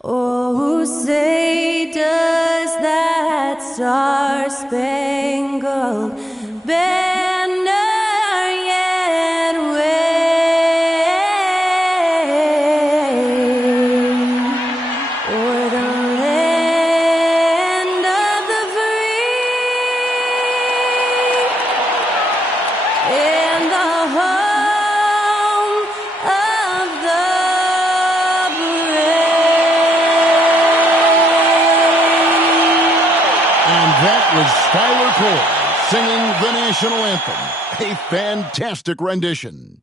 Oh, say does that star-spangled banner yet wave o'er the land of the free and the home of the That was Skylar Cole singing the national anthem. A fantastic rendition.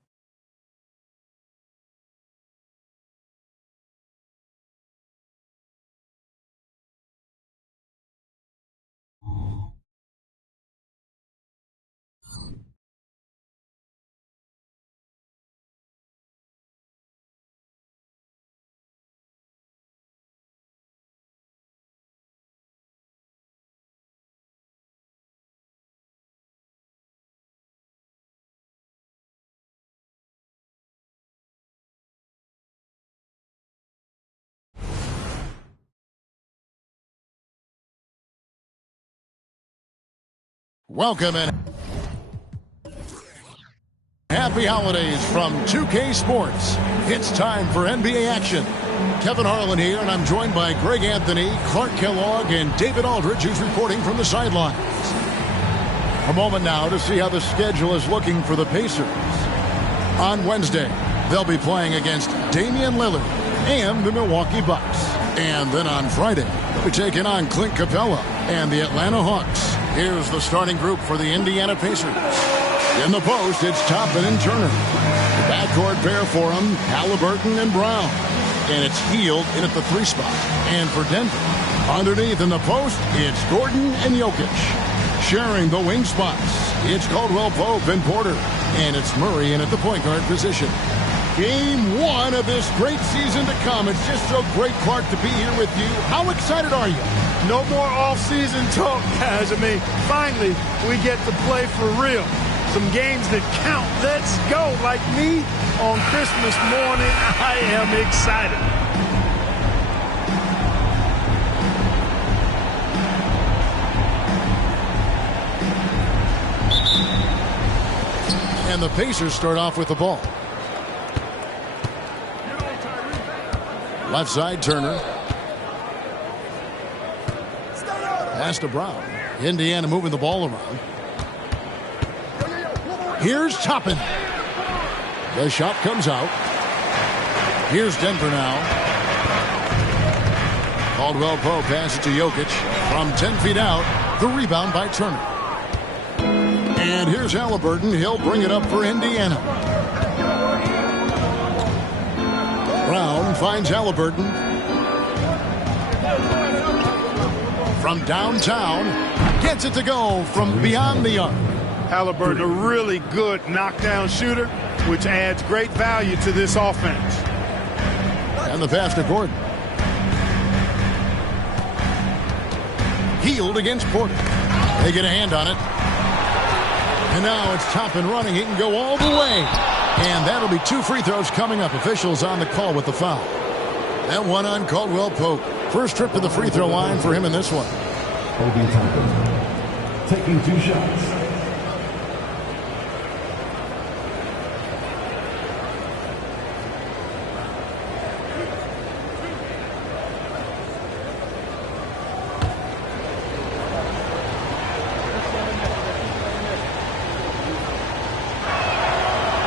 Welcome and happy holidays from 2K Sports. It's time for NBA action. Kevin Harlan here, and I'm joined by Greg Anthony, Clark Kellogg, and David Aldridge, who's reporting from the sidelines. A moment now to see how the schedule is looking for the Pacers. On Wednesday, they'll be playing against Damian Lillard and the Milwaukee Bucks. And then on Friday, they'll be taking on Clint Capella and the Atlanta Hawks. Here's the starting group for the Indiana Pacers. In the post, it's Toppin and Turner. The backcourt pair for them, Halliburton and Brown. And it's Hield in at the 3 spot. And for Denver, underneath in the post, it's Gordon and Jokic. Sharing the wing spots, it's Caldwell Pope and Porter. And it's Murray in at the point guard position. Game 1 of this great season to come. It's just so great, Clark, to be here with you. How excited are you? No more off-season talk, guys. I mean, finally, we get to play for real. Some games that count. Let's go. Like me on Christmas morning, I am excited. And the Pacers start off with the ball. Left side, Turner. Pass to Brown. Indiana moving the ball around. Here's Toppin. The shot comes out. Here's Denver now. Caldwell Pope passes to Jokic. From 10 feet out, the rebound by Turner. And here's Halliburton. He'll bring it up for Indiana. Brown finds Halliburton. From downtown, gets it to go from beyond the arc. Halliburton, a really good knockdown shooter, which adds great value to this offense. And the pass to Gordon. Hield against Porter. They get a hand on it. And now it's Toppin running. He can go all the way. And that'll be 2 free throws coming up. Officials on the call with the foul. And one on Caldwell Pope. First trip to the free throw line for him in this one. Obi Toppin taking 2 shots.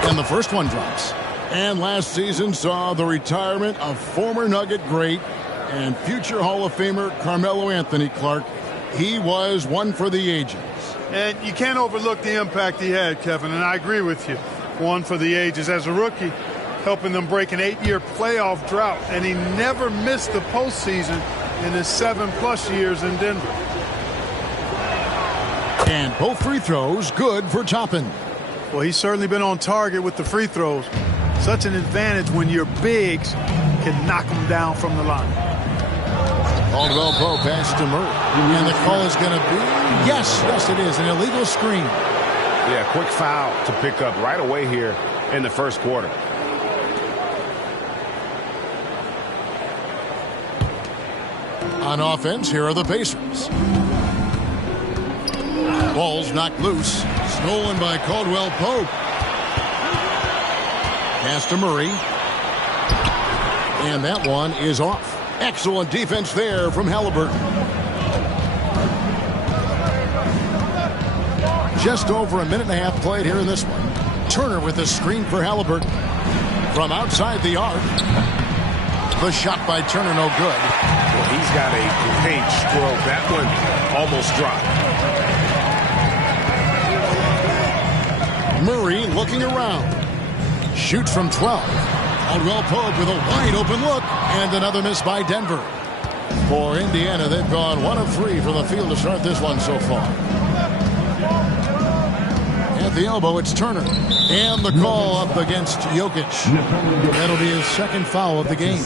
And the first one drops. And last season saw the retirement of former Nugget great and future Hall of Famer Carmelo Anthony, Clark. He was one for the ages. And you can't overlook the impact he had, Kevin, and I agree with you. One for the ages. As a rookie, helping them break an 8-year playoff drought, and he never missed the postseason in his 7+ years in Denver. And both free throws good for Toppin. Well, he's certainly been on target with the free throws. Such an advantage when your bigs can knock them down from the line. Caldwell Pope pass to Murray. And the call is going to be, yes, it is, an illegal screen. Yeah, quick foul to pick up right away here in the first quarter. On offense, here are the Pacers. Ball's knocked loose. Stolen by Caldwell Pope. Pass to Murray. And that one is off. Excellent defense there from Halliburton. Just over a minute and a half played here in this one. Turner with the screen for Halliburton. From outside the arc. The shot by Turner, no good. Well, he's got a great stroke. That one almost dropped. Murray looking around. Shoots from 12. Caldwell Pope with a wide open look. And another miss by Denver. For Indiana, they've gone 1 of 3 from the field to start this one so far. At the elbow, it's Turner. And the call up against Jokic. That'll be his second foul of the game.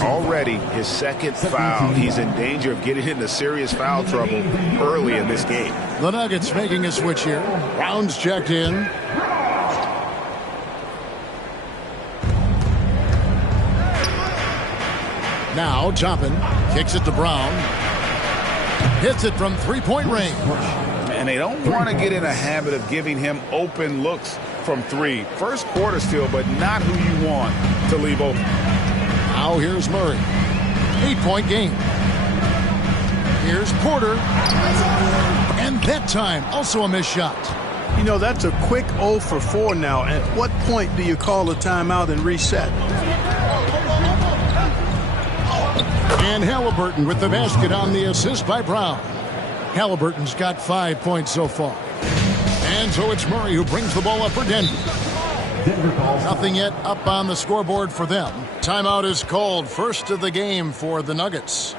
Already his second foul. He's in danger of getting into serious foul trouble early in this game. The Nuggets making a switch here. Brown's checked in. Now Toppin kicks it to Brown. Hits it from three-point range. And they don't want to get in a habit of giving him open looks from 3. First quarter still, but not who you want to leave open. Now here's Murray. 8-point game. Here's Porter. And that time, also a missed shot. You know, that's a quick 0 for 4 now. At what point do you call a timeout and reset? And Halliburton with the basket on the assist by Brown. Halliburton's got 5 points so far. And so it's Murray who brings the ball up for Denver. Nothing yet up on the scoreboard for them. Timeout is called. First of the game for the Nuggets.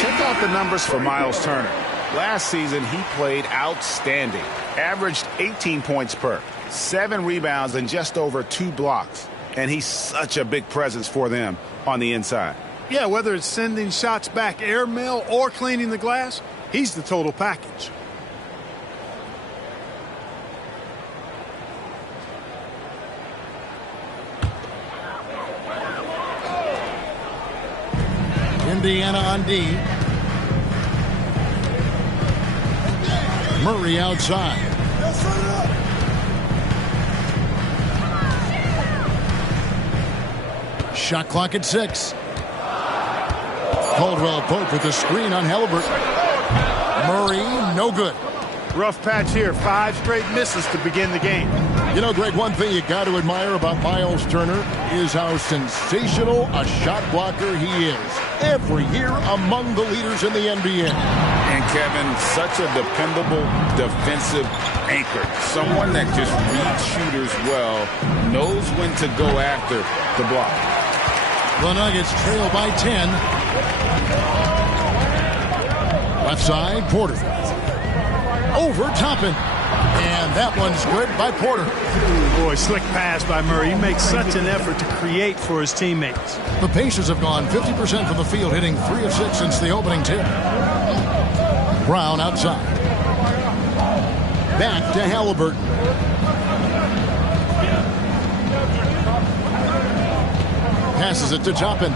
Check out the numbers for Miles Turner. Last season, he played outstanding. Averaged 18 points per, 7 rebounds, and just over 2 blocks. And he's such a big presence for them on the inside. Yeah, whether it's sending shots back airmail or cleaning the glass, he's the total package. Indiana on D. Murray outside. Shot clock at 6. Caldwell Pope with the screen on Halliburton. Murray, no good. Rough patch here. 5 straight misses to begin the game. You know, Greg, one thing you got to admire about Miles Turner is how sensational a shot blocker he is. Every year among the leaders in the NBA. And Kevin, such a dependable defensive anchor. Someone that just reads shooters well, knows when to go after the block. The Nuggets trail by 10. Left side, Porter. Over Toppin. And that one's good by Porter. Boy, slick pass by Murray. He makes such an effort to create for his teammates. The Pacers have gone 50% from the field, hitting 3 of 6 since the opening tip. Brown outside. Back to Halliburton. Passes it to Toppin.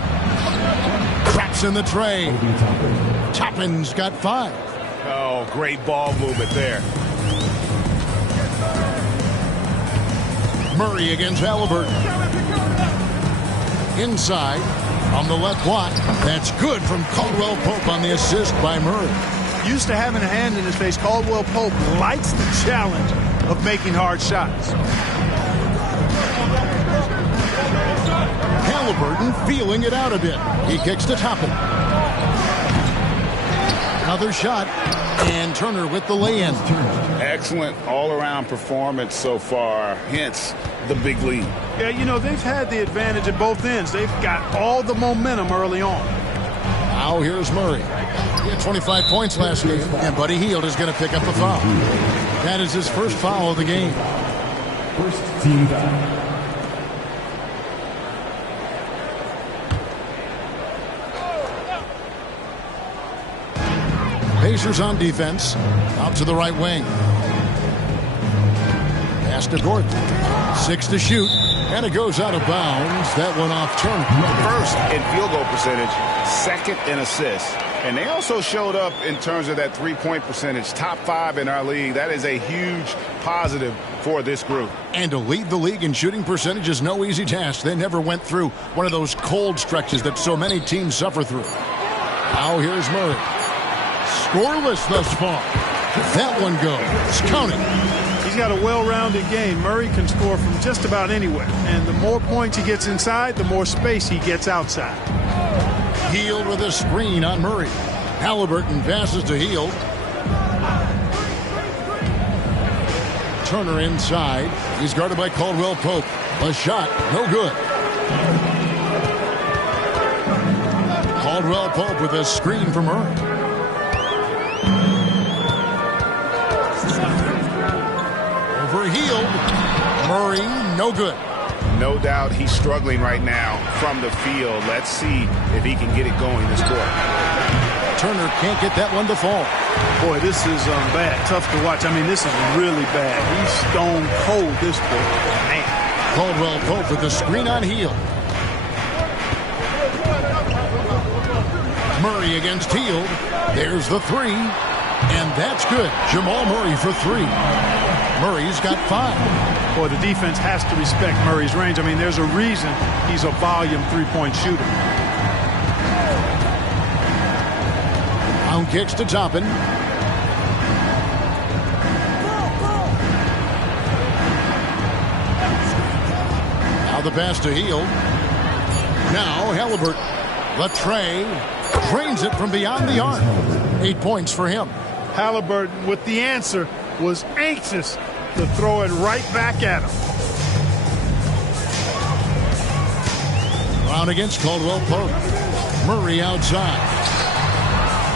Traps in the tray. Toppin's got 5. Oh, great ball movement there. Murray against Halliburton. Inside on the left block. That's good from Caldwell Pope on the assist by Murray. Used to having a hand in his face, Caldwell Pope likes the challenge of making hard shots. Halliburton feeling it out a bit. He kicks to Toppin. Another shot, and Turner with the lay-in. Excellent all-around performance so far, hence the big lead. Yeah, you know, they've had the advantage at both ends. They've got all the momentum early on. Now here's Murray. He had 25 points last game, and Buddy Hield is going to pick up the foul. That is his first foul of the game. First team foul. Pacers on defense. Out to the right wing. Pass to Gordon. 6 to shoot. And it goes out of bounds. That one off Turner. First in field goal percentage, second in assists. And they also showed up in terms of that three-point percentage. Top 5 in our league. That is a huge positive for this group. And to lead the league in shooting percentage is no easy task. They never went through one of those cold stretches that so many teams suffer through. Now here's Murray. Scoreless thus far. That one goes. Count it. He's got a well-rounded game. Murray can score from just about anywhere. And the more points he gets inside, the more space he gets outside. Hield with a screen on Murray. Halliburton passes to Hield. Turner inside. He's guarded by Caldwell Pope. A shot, no good. Caldwell Pope with a screen for Murray. Over Hield. Murray, no good. No doubt he's struggling right now from the field. Let's see if he can get it going this quarter. Turner can't get that one to fall. Boy, this is bad. Tough to watch. I mean, this is really bad. He's stone cold this quarter. Man. Caldwell Pope with the screen on Hield. Murray against Hield. There's the 3. And that's good. Jamal Murray for 3. Murray's got 5. Boy, the defense has to respect Murray's range. I mean, there's a reason he's a volume three-point shooter. Down kicks to Toppin. Now the pass to Hield. Now Halliburton. The tray. Drains it from beyond the arc. 8 points for him. Halliburton, with the answer, was anxious to throw it right back at him. Round against Caldwell Pope. Murray outside.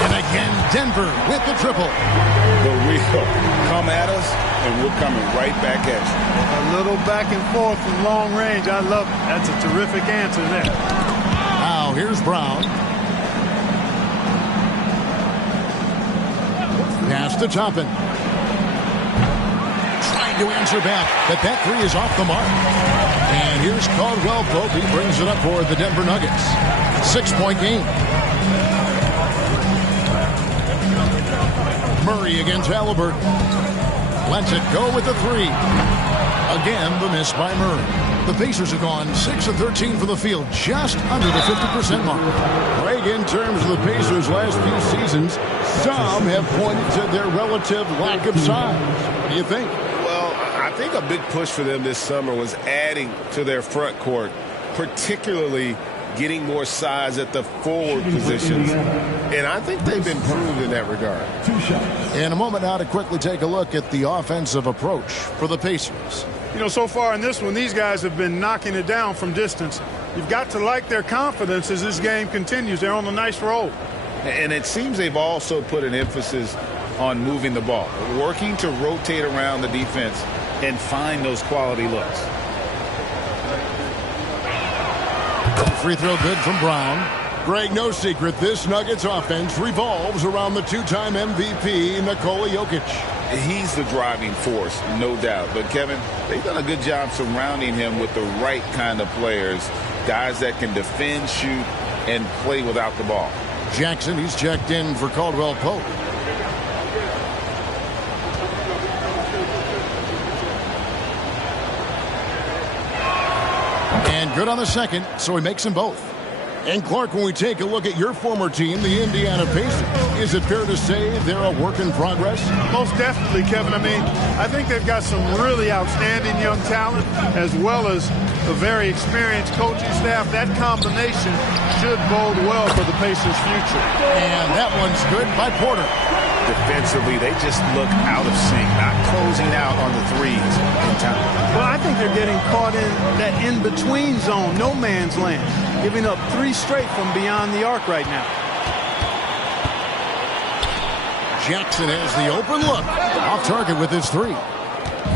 And again, Denver with the triple. The real come at us, and we're coming right back at you. A little back and forth from long range. I love it. That's a terrific answer there. Now here's Brown. Pass to Toppin. To answer back, but that 3 is off the mark. And here's Caldwell Pope. He brings it up for the Denver Nuggets. 6-point game. Murray against Halliburton. Lets it go with the 3. Again, the miss by Murray. The Pacers have gone 6 of 13 from the field, just under the 50% mark. Greg, in terms of the Pacers' last few seasons, some have pointed to their relative lack of size. What do you think? I think a big push for them this summer was adding to their front court, particularly getting more size at the forward positions. And I think they've improved in that regard. In a moment now to quickly take a look at the offensive approach for the Pacers. You know, so far in this one, these guys have been knocking it down from distance. You've got to like their confidence as this game continues. They're on a nice roll. And it seems they've also put an emphasis on moving the ball, working to rotate around the defense and find those quality looks. Free throw good from Brown. Greg, no secret, this Nuggets offense revolves around the 2-time MVP, Nikola Jokic. He's the driving force, no doubt. But, Kevin, they've done a good job surrounding him with the right kind of players. Guys that can defend, shoot, and play without the ball. Jackson, he's checked in for Caldwell Pope. And good on the second, so he makes them both. And Clark, when we take a look at your former team, the Indiana Pacers, is it fair to say they're a work in progress? Most definitely, Kevin. I mean, I think they've got some really outstanding young talent as well as a very experienced coaching staff. That combination should bode well for the Pacers' future. And that one's good by Porter. Defensively, they just look out of sync, not closing out on the threes in time. Well, I think they're getting caught in that in-between zone, no man's land, giving up 3 straight from beyond the arc right now. Jackson has the open look. Off target with his 3.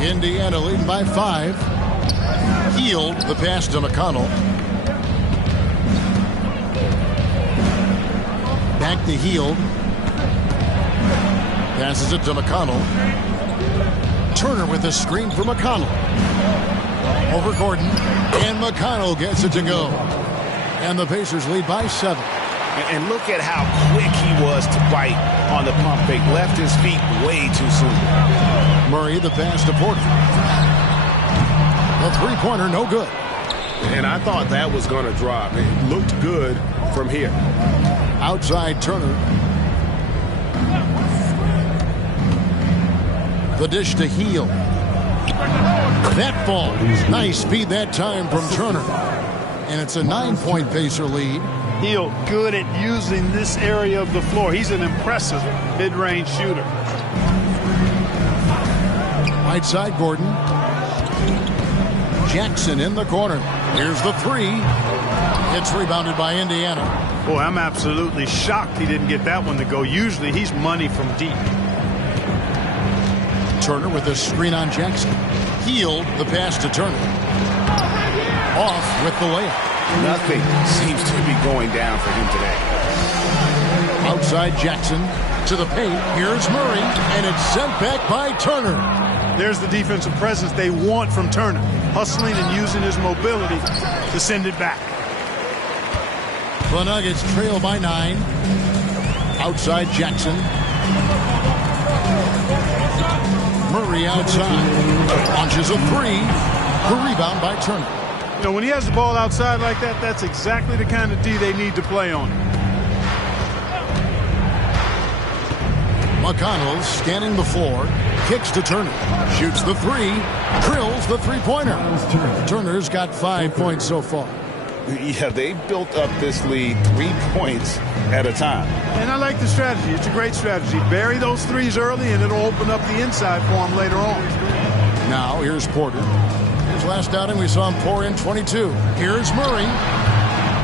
Indiana leading by 5. Healed the pass to McConnell. Back to Healed. Passes it to McConnell. Turner with a screen for McConnell. Over Gordon. And McConnell gets it to go. And the Pacers lead by 7. And look at how quick he was to bite on the pump fake. Left his feet way too soon. Murray, the pass to Porter. The three-pointer, no good. And I thought that was going to drop. It looked good from here. Outside Turner. The dish to Heel. That falls. Nice speed that time from Turner. And it's a 9-point Pacer lead. Heel good at using this area of the floor. He's an impressive mid-range shooter. Right side Gordon. Jackson in the corner. Here's the 3. It's rebounded by Indiana. Boy, I'm absolutely shocked he didn't get that one to go. Usually he's money from deep. Turner with a screen on Jackson. Healed the pass to Turner. Off with the layup. Nothing seems to be going down for him today. Outside Jackson to the paint. Here's Murray, and it's sent back by Turner. There's the defensive presence they want from Turner. Hustling and using his mobility to send it back. The Nuggets trail by 9. Outside Jackson. Murray outside. Launches a 3. The rebound by Turner. You know, when he has the ball outside like that, that's exactly the kind of D they need to play on. McConnell scanning the floor. Kicks to Turner. Shoots the 3. Drills the three-pointer. Turner's got 5 points so far. Yeah, they built up this lead 3 points at a time. And I like the strategy. It's a great strategy. Bury those threes early, and it'll open up the inside for him later on. Now, here's Porter. His last outing, we saw him pour in 22. Here's Murray.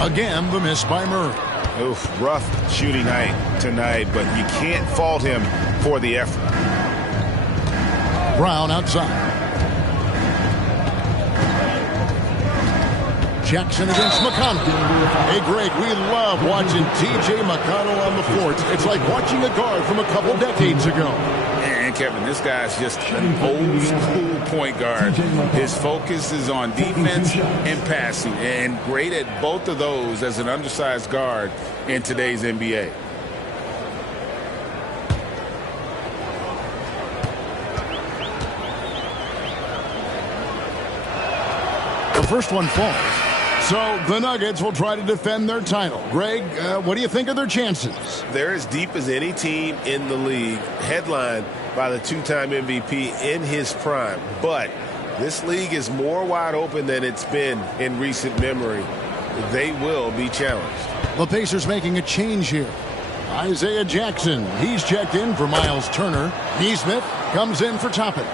Again, the miss by Murray. Oof, rough shooting night tonight, but you can't fault him for the effort. Brown outside. Jackson against McConnell. Hey, Greg, we love watching T.J. McConnell on the floor. It's like watching a guard from a couple decades ago. And Kevin, this guy's just an old school point guard. His focus is on defense and passing, and great at both of those as an undersized guard in today's NBA. The first one falls. So the Nuggets will try to defend their title. Greg, what do you think of their chances? They're as deep as any team in the league, headlined by the 2-time MVP in his prime. But this league is more wide open than it's been in recent memory. They will be challenged. The Pacers making a change here. Isaiah Jackson, he's checked in for Miles Turner. Neesmith comes in for Toppin.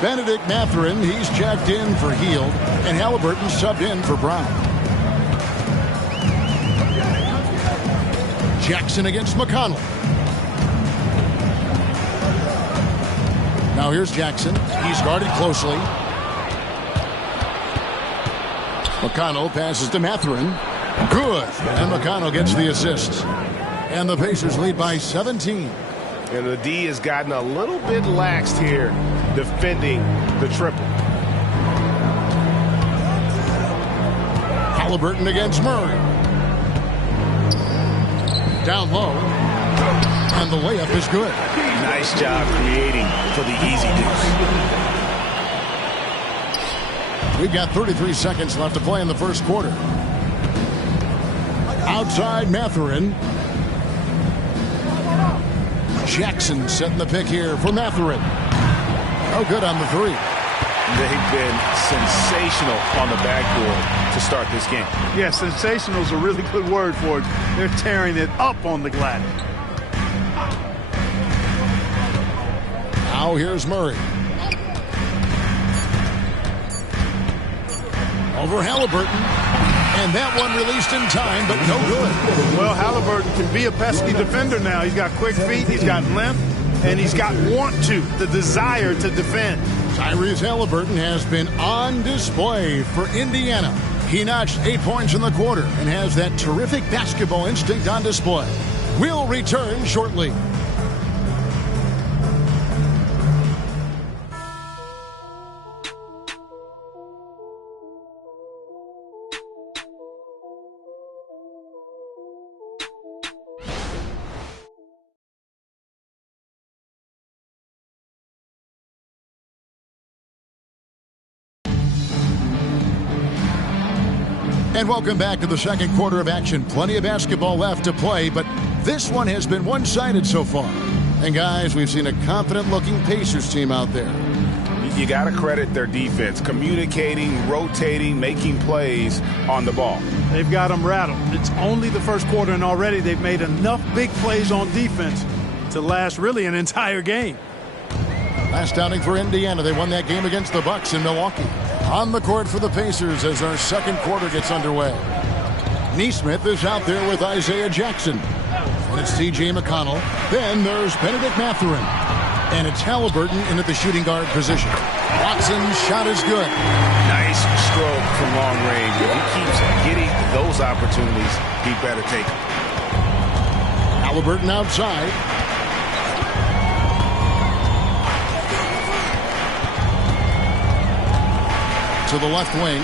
Benedict Mathurin, he's checked in for Heald. And Halliburton subbed in for Brown. Jackson against McConnell. Now here's Jackson. He's guarded closely. McConnell passes to Mathurin. Good. And McConnell gets the assist. And the Pacers lead by 17. And the D has gotten a little bit laxed here defending the triple. Halliburton against Murray. Down low. And the layup is good. Nice job creating for the easy deuce. We've got 33 seconds left to play in the first quarter. Outside Mathurin. Jackson setting the pick here for Mathurin. Oh, good on the three. They've been sensational on the backboard to start this game. Yeah, sensational is a really good word for it. They're tearing it up on the glass. Now here's Murray. Over Halliburton. And that one released in time, but no good. Well, Halliburton can be a pesky defender now. He's got quick feet, he's got length, and he's got the desire to defend. Tyrese Halliburton has been on display for Indiana. He notched 8 points in the quarter and has that terrific basketball instinct on display. We'll return shortly. And welcome back to the second quarter of action. Plenty of basketball left to play, but this one has been one-sided so far. And guys, we've seen a confident-looking Pacers team out there. You got to credit their defense, communicating, rotating, making plays on the ball. They've got them rattled. It's only the first quarter, and already they've made enough big plays on defense to last really an entire game. Last outing for Indiana. They won that game against the Bucks in Milwaukee. On the court for the Pacers as our second quarter gets underway. Neesmith is out there with Isaiah Jackson. And it's T.J. McConnell. Then there's Benedict Mathurin. And it's Halliburton in at the shooting guard position. Watson's shot is good. Nice stroke from long range. If he keeps getting those opportunities, he better take them. Halliburton outside. To the left wing.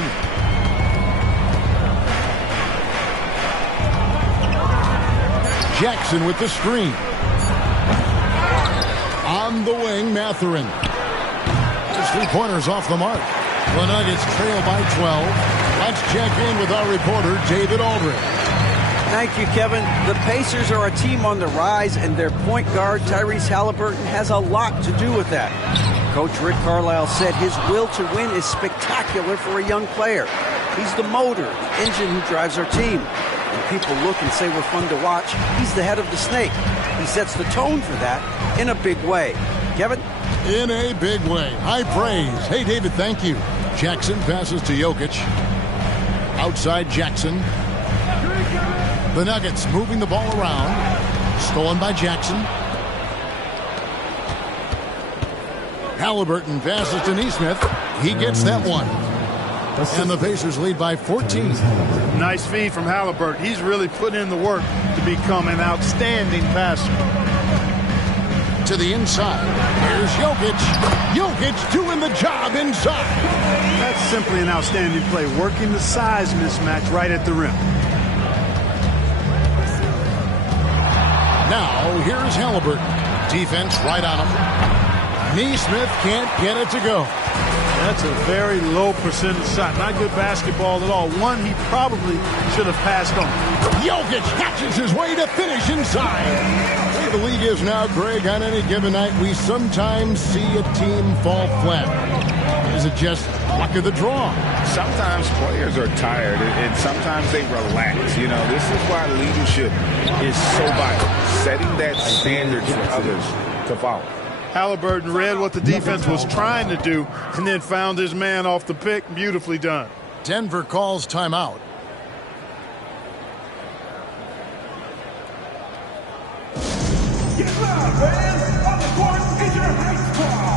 Jackson with the screen. On the wing, Mathurin. His three-pointers off the mark. The Nuggets trail by 12. Let's check in with our reporter, David Aldridge. Thank you, Kevin. The Pacers are a team on the rise, and their point guard, Tyrese Halliburton, has a lot to do with that. Coach Rick Carlisle said his will to win is spectacular for a young player. He's the motor, the engine who drives our team. When people look and say we're fun to watch, he's the head of the snake. He sets the tone for that in a big way. Kevin? In a big way. High praise. Hey, David, thank you. Jackson passes to Jokic. Outside Jackson. The Nuggets moving the ball around. Stolen by Jackson. Halliburton passes to Neesmith. He gets that one. And the Pacers lead by 14. Nice feed from Halliburton. He's really put in the work to become an outstanding passer. To the inside. Here's Jokic. Jokic doing the job inside. That's simply an outstanding play. Working the size mismatch right at the rim. Now, here's Halliburton. Defense right on him. Neesmith can't get it to go. That's a very low percentage shot. Not good basketball at all. One he probably should have passed on. Jokic hatches his way to finish inside. The way the league is now, Greg, on any given night, we sometimes see a team fall flat. Is it just luck of the draw? Sometimes players are tired, and sometimes they relax. You know, this is why leadership is so vital. Setting that standard for others to follow. Halliburton read what the defense was trying to do and then found his man off the pick. Beautifully done. Denver calls timeout. Get loud, fans! On the court is your high squad!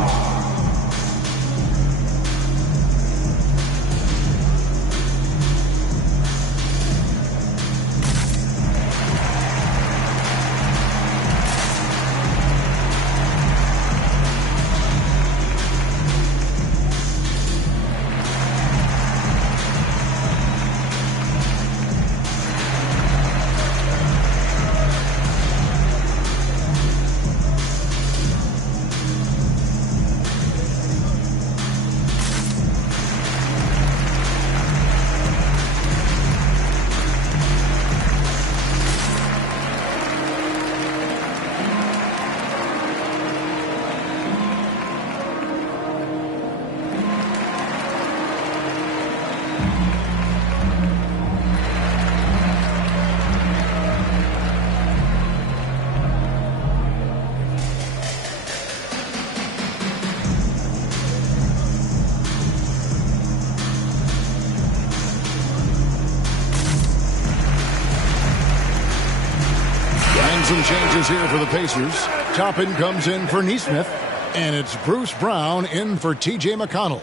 changes here for the Pacers. Toppin comes in for Neesmith, and it's Bruce Brown in for T.J. McConnell.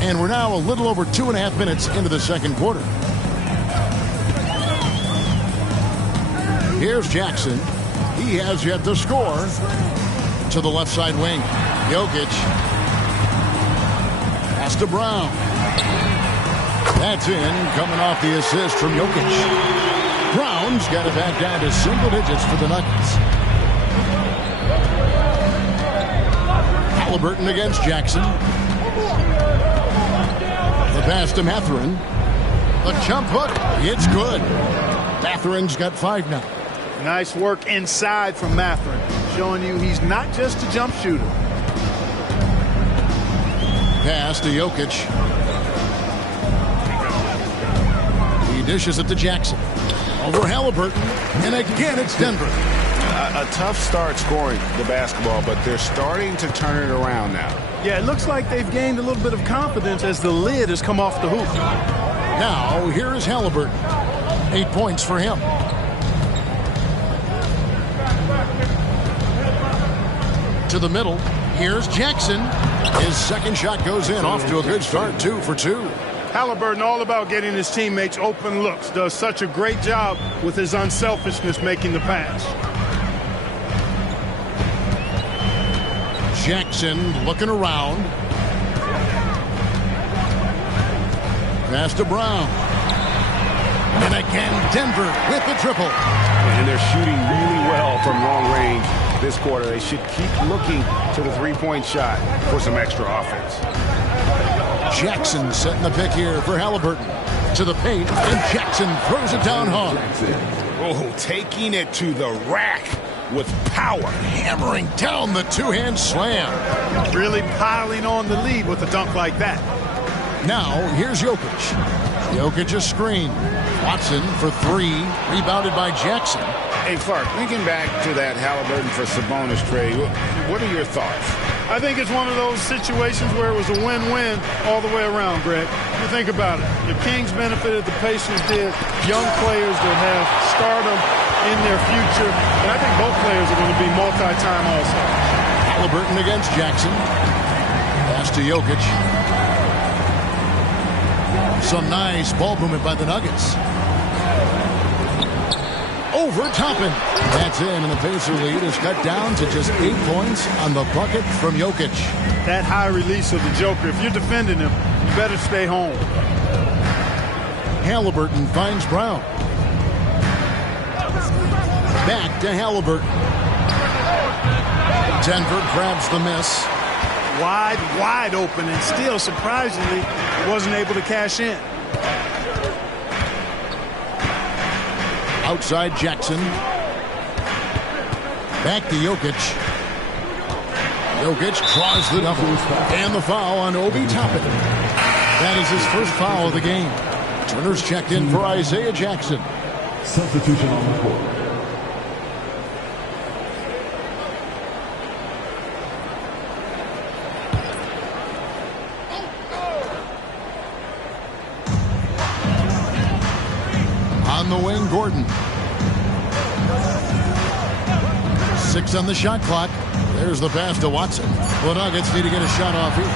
And we're now a little over 2.5 minutes into the second quarter. Here's Jackson. He has yet to score. To the left side wing. Jokic. Pass to Brown. That's in, coming off the assist from Jokic. Brown's got it back down to single digits for the Nuggets. Halliburton against Jackson. The pass to Mathurin. The jump hook. It's good. Mathurin's got 5 now. Nice work inside from Mathurin, showing you he's not just a jump shooter. Pass to Jokic. He dishes it to Jackson. Over Halliburton. And again, it's Denver. A tough start scoring the basketball, but they're starting to turn it around now. Yeah, it looks like they've gained a little bit of confidence as the lid has come off the hoop. Now, here is Halliburton. 8 points for him. To the middle. Here's Jackson. His second shot goes in. Off to a good start. 2 for 2. Halliburton all about getting his teammates open looks. Does such a great job with his unselfishness making the pass. Jackson looking around. Pass to Brown. And again, Denver with the triple. And they're shooting really well from long range this quarter. They should keep looking to the three-point shot for some extra offense. Jackson setting the pick here for Halliburton. To the paint, and Jackson throws it down hard. Oh, taking it to the rack with power. Hammering down the two-hand slam. Really piling on the lead with a dunk like that. Now, here's Jokic. Jokic a screen. Watson for 3. Rebounded by Jackson. Hey, Clark, thinking back to that Halliburton for Sabonis trade, what are your thoughts? I think it's one of those situations where it was a win-win all the way around, Greg. You think about it. The Kings benefited, the Pacers did. Young players that have stardom in their future. And I think both players are going to be multi-time All-Stars. Halliburton against Jackson. Pass to Jokic. Some nice ball movement by the Nuggets. Over Toppin. That's in, and the Pacer lead is cut down to just 8 points on the bucket from Jokic. That high release of the Joker, if you're defending him, you better stay home. Halliburton finds Brown. Back to Halliburton. Denver grabs the miss. Wide open, and still, surprisingly, wasn't able to cash in. Outside Jackson. Back to Jokic. Jokic draws the double. And the foul on Obi Toppin. That is his first foul of the game. Turner's checked in for Isaiah Jackson. Substitution on the court. On the wing, Gordon. 6 on the shot clock. There's the pass to Watson. The Nuggets need to get a shot off here.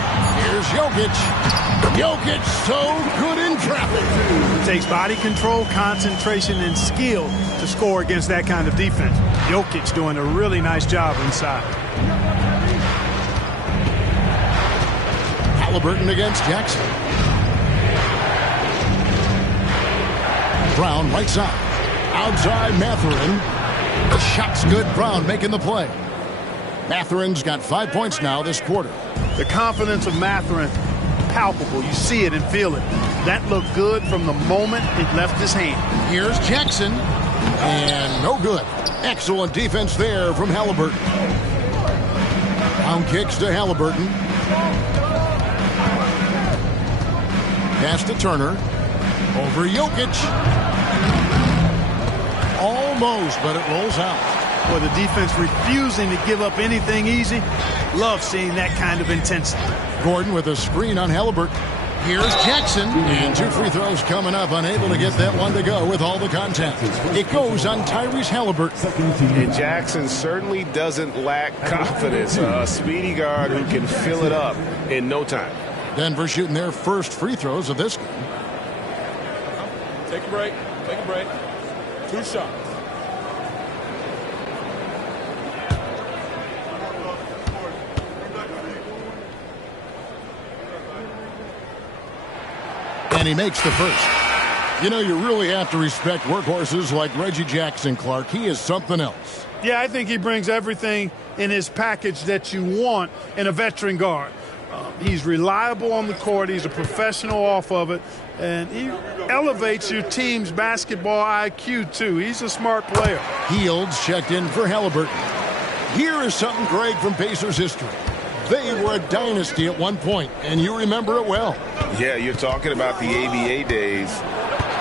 Here's Jokic. Jokic so good in traffic. It takes body control, concentration, and skill to score against that kind of defense. Jokic doing a really nice job inside. Halliburton against Jackson. Brown right side. Outside Mathurin. The shot's good. Brown making the play. Mathurin's got 5 points now this quarter. The confidence of Mathurin, palpable. You see it and feel it. That looked good from the moment it left his hand. Here's Jackson. And no good. Excellent defense there from Halliburton. Down kicks to Halliburton. Pass to Turner. Over Jokic. Almost, but it rolls out. Well, the defense refusing to give up anything easy. Love seeing that kind of intensity. Gordon with a screen on Halliburton. Here's Jackson. And 2 free throws coming up. Unable to get that one to go with all the contact. It goes on Tyrese Halliburton. And Jackson certainly doesn't lack confidence. A speedy guard who can fill it up in no time. Denver shooting their first free throws of this game. Take a break. Take a break. 2 shots. And he makes the first. You know, you really have to respect workhorses like Reggie Jackson, Clark. He is something else. Yeah, I think he brings everything in his package that you want in a veteran guard. He's reliable on the court. He's a professional off of it. And he elevates your team's basketball IQ, too. He's a smart player. Fields checked in for Halliburton. Here is something, Greg, from Pacers history. They were a dynasty at one point, and you remember it well. Yeah, you're talking about the ABA days,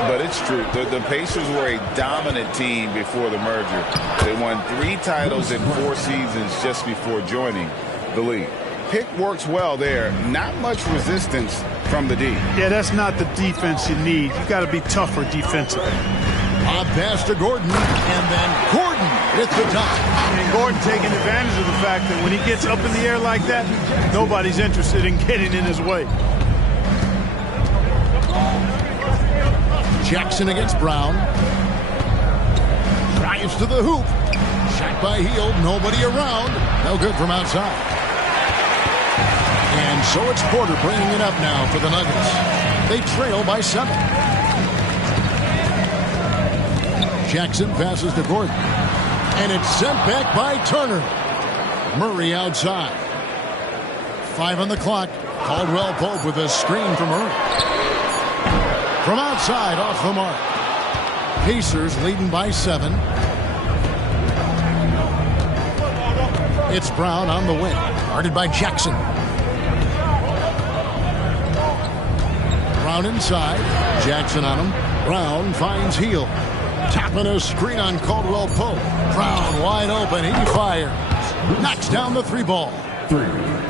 but it's true. The Pacers were a dominant team before the merger. They won 3 titles in 4 seasons just before joining the league. Pick works well there. Not much resistance from the D. Yeah, that's not the defense you need. You got to be tougher defensively. A pass to Gordon, and then Gordon hits the top. And Gordon taking advantage of the fact that when he gets up in the air like that, nobody's interested in getting in his way. Jackson against Brown. Drives to the hoop. Shot by Hield. Nobody around. No good from outside. And so it's Porter bringing it up now for the Nuggets. They trail by 7. Jackson passes to Gordon. And it's sent back by Turner. Murray outside. 5 on the clock. Caldwell Pope with a screen for Murray. From outside, off the mark. Pacers leading by 7. It's Brown on the wing. Guarded by Jackson. Brown inside. Jackson on him. Brown finds Hield. Tapping a screen on Caldwell Pope. Brown wide open. He fires. Knocks down the 3 ball.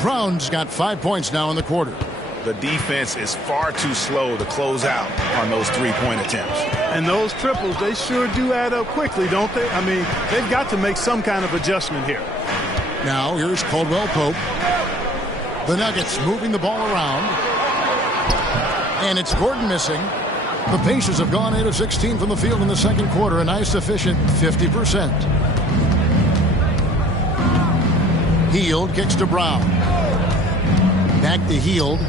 Brown's got 5 points now in the quarter. The defense is far too slow to close out on those 3-point attempts. And those triples, they sure do add up quickly, don't they? I mean, they've got to make some kind of adjustment here. Now here's Caldwell Pope. The Nuggets moving the ball around. And it's Gordon missing. The Pacers have gone 8 of 16 from the field in the second quarter. A nice efficient 50%. Hield kicks to Brown. Back to Hield.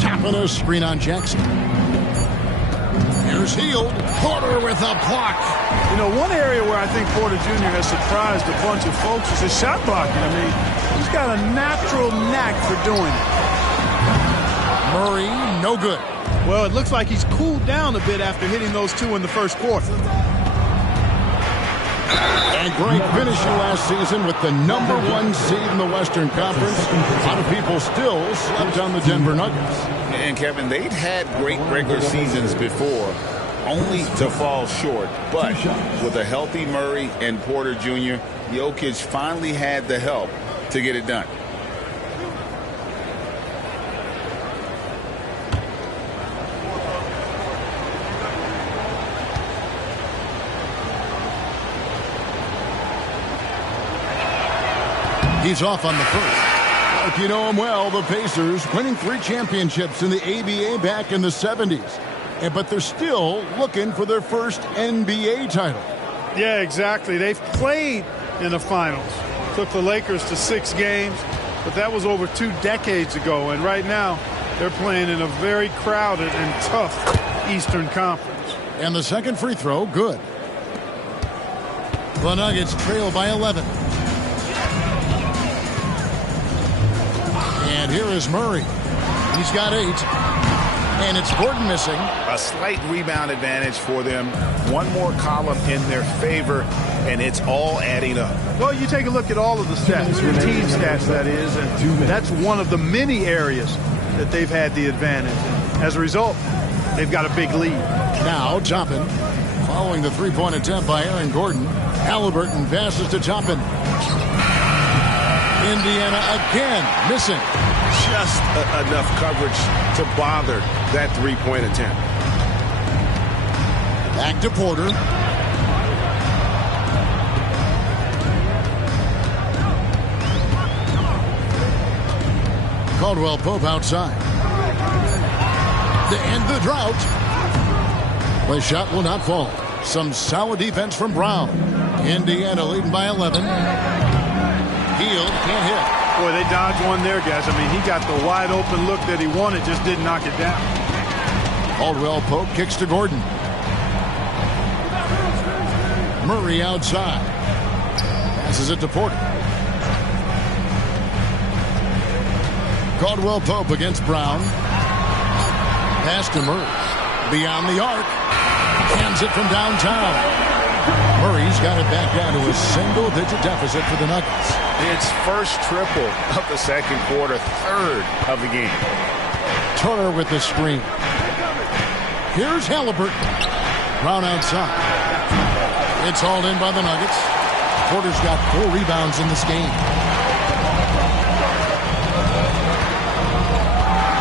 Tapping a screen on Jackson. Here's Hield. Porter with a block. You know, one area where I think Porter Jr. has surprised a bunch of folks is his shot blocking. I mean, he's got a natural knack for doing it. Murray, no good. Well, it looks like he's cooled down a bit after hitting those 2 in the first quarter. And Greg finished last season with the #1 seed in the Western Conference. A lot of people still slept on the Denver Nuggets. And Kevin, they'd had great regular seasons before, only to fall short. But with a healthy Murray and Porter Jr., Jokic finally had the help to get it done. He's off on the first. If you know him well, the Pacers winning 3 championships in the ABA back in the 70s. But they're still looking for their first NBA title. Yeah, exactly. They've played in the finals. Took the Lakers to 6 games, but that was over 2 decades ago. And right now, they're playing in a very crowded and tough Eastern Conference. And the second free throw, good. The Nuggets trail by 11. And here is Murray. He's got 8. And it's Gordon missing. A slight rebound advantage for them. One more column in their favor, and it's all adding up. Well, you take a look at all of the stats, the team stats, that is, and that's one of the many areas that they've had the advantage. And as a result, they've got a big lead. Now Toppin, following the three-point attempt by Aaron Gordon. Halliburton passes to Toppin. Indiana again missing. Just enough coverage to bother that three-point attempt. Back to Porter. Caldwell Pope outside. To end the drought. The shot will not fall. Some solid defense from Brown. Indiana leading by 11. Hield can't hit. Boy, they dodged one there, guys. I mean, he got the wide open look that he wanted, just didn't knock it down. Caldwell Pope kicks to Gordon. Murray outside. Passes it to Porter. Caldwell Pope against Brown. Pass to Murray. Beyond the arc. Hands it from downtown. Murray's got it back down to a single-digit deficit for the Nuggets. It's first triple of the second quarter, third of the game. Turner with the screen. Here's Halliburton. Brown outside. It's hauled in by the Nuggets. Porter's got 4 rebounds in this game.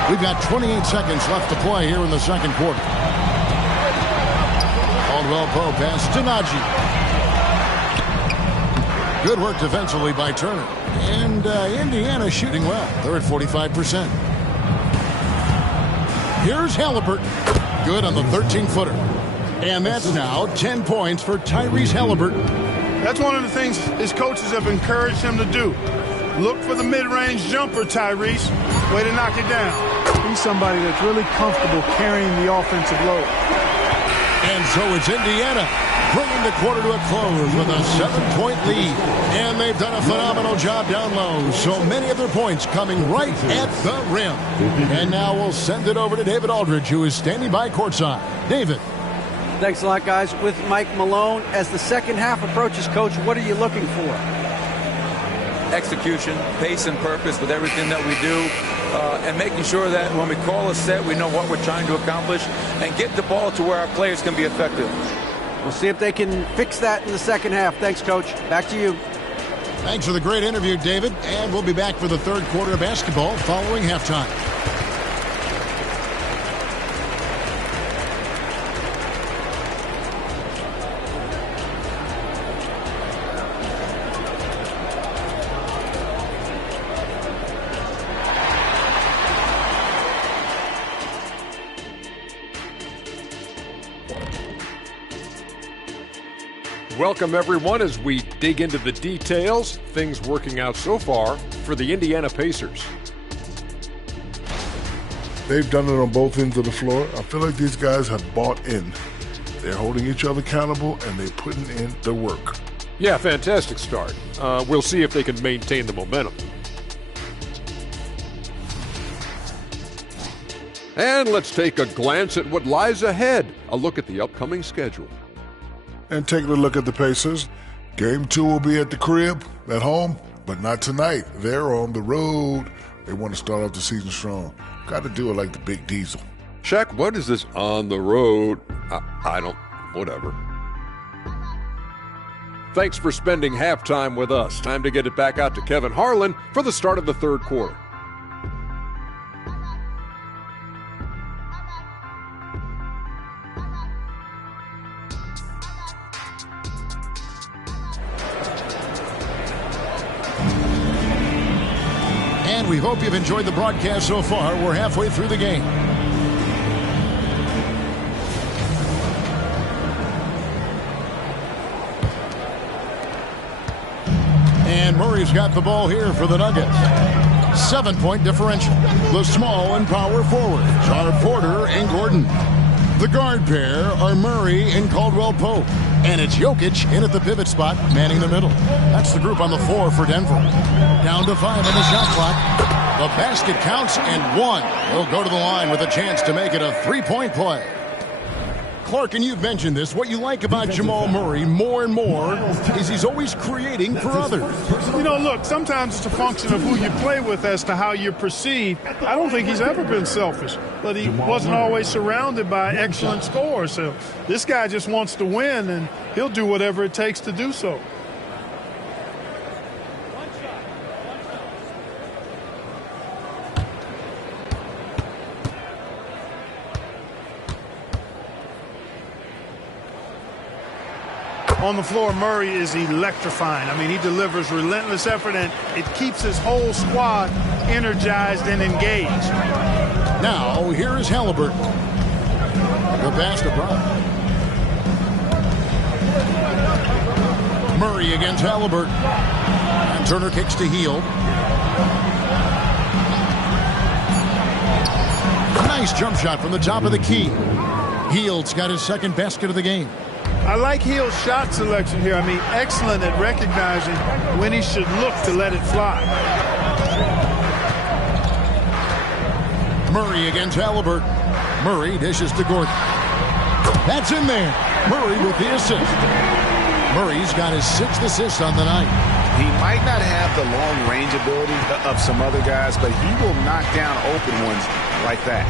We've got 28 seconds left to play here in the second quarter. Caldwell Pope pass to Najee. Good work defensively by Turner. And Indiana shooting well. They're at 45%. Here's Halliburton. Good on the 13-footer. And that's now 10 points for Tyrese Halliburton. That's one of the things his coaches have encouraged him to do. Look for the mid-range jumper, Tyrese. Way to knock it down. He's somebody that's really comfortable carrying the offensive load. And so it's Indiana bringing the quarter to a close with a 7-point lead. And they've done a phenomenal job down low. So many of their points coming right at the rim. And now we'll send it over to David Aldridge, who is standing by courtside. David. Thanks a lot, guys. With Mike Malone, as the second half approaches, Coach, what are you looking for? Execution, pace, and purpose with everything that we do. And making sure that when we call a set, we know what we're trying to accomplish and get the ball to where our players can be effective. We'll see if they can fix that in the second half. Thanks, Coach. Back to you. Thanks for the great interview, David. And we'll be back for the third quarter of basketball following halftime. Welcome, everyone, as we dig into the details. Things working out so far for the Indiana Pacers. They've done it on both ends of the floor. I feel like these guys have bought in. They're holding each other accountable, and they're putting in the work. Yeah, fantastic start. We'll see if they can maintain the momentum. And let's take a glance at what lies ahead. A look at the upcoming schedule. And taking a look at the Pacers. Game 2 will be at the crib, at home, but not tonight. They're on the road. They want to start off the season strong. Got to do it like the Big Diesel. Shaq, what is this on the road? Whatever. Thanks for spending halftime with us. Time to get it back out to Kevin Harlan for the start of the third quarter. And we hope you've enjoyed the broadcast so far. We're halfway through the game. And Murray's got the ball here for the Nuggets. 7-point differential. The small and power forwards are Porter and Gordon. The guard pair are Murray and Caldwell Pope. And it's Jokic in at the pivot spot, manning the middle. That's the group on the floor for Denver. Down to 5 on the shot clock. The basket counts and one. He'll go to the line with a chance to make it a three-point play. Clark, and you've mentioned this, what you like about Jamal Murray more and more is he's always creating for others. You know, look, sometimes it's a function of who you play with as to how you're perceived. I don't think he's ever been selfish, but he wasn't always surrounded by excellent scores. So this guy just wants to win, and he'll do whatever it takes to do so. On the floor, Murray is electrifying. I mean, he delivers relentless effort, and it keeps his whole squad energized and engaged. Now, here is Halliburton. The pass to Brown. Murray against Halliburton. And Turner kicks to Hield. Nice jump shot from the top of the key. Hield's got his second basket of the game. I like Hield's shot selection here. I mean, excellent at recognizing when he should look to let it fly. Murray against Halliburton. Murray dishes to Gordon. That's in there. Murray with the assist. Murray's got his 6th assist on the night. He might not have the long-range ability of some other guys, but he will knock down open ones like that.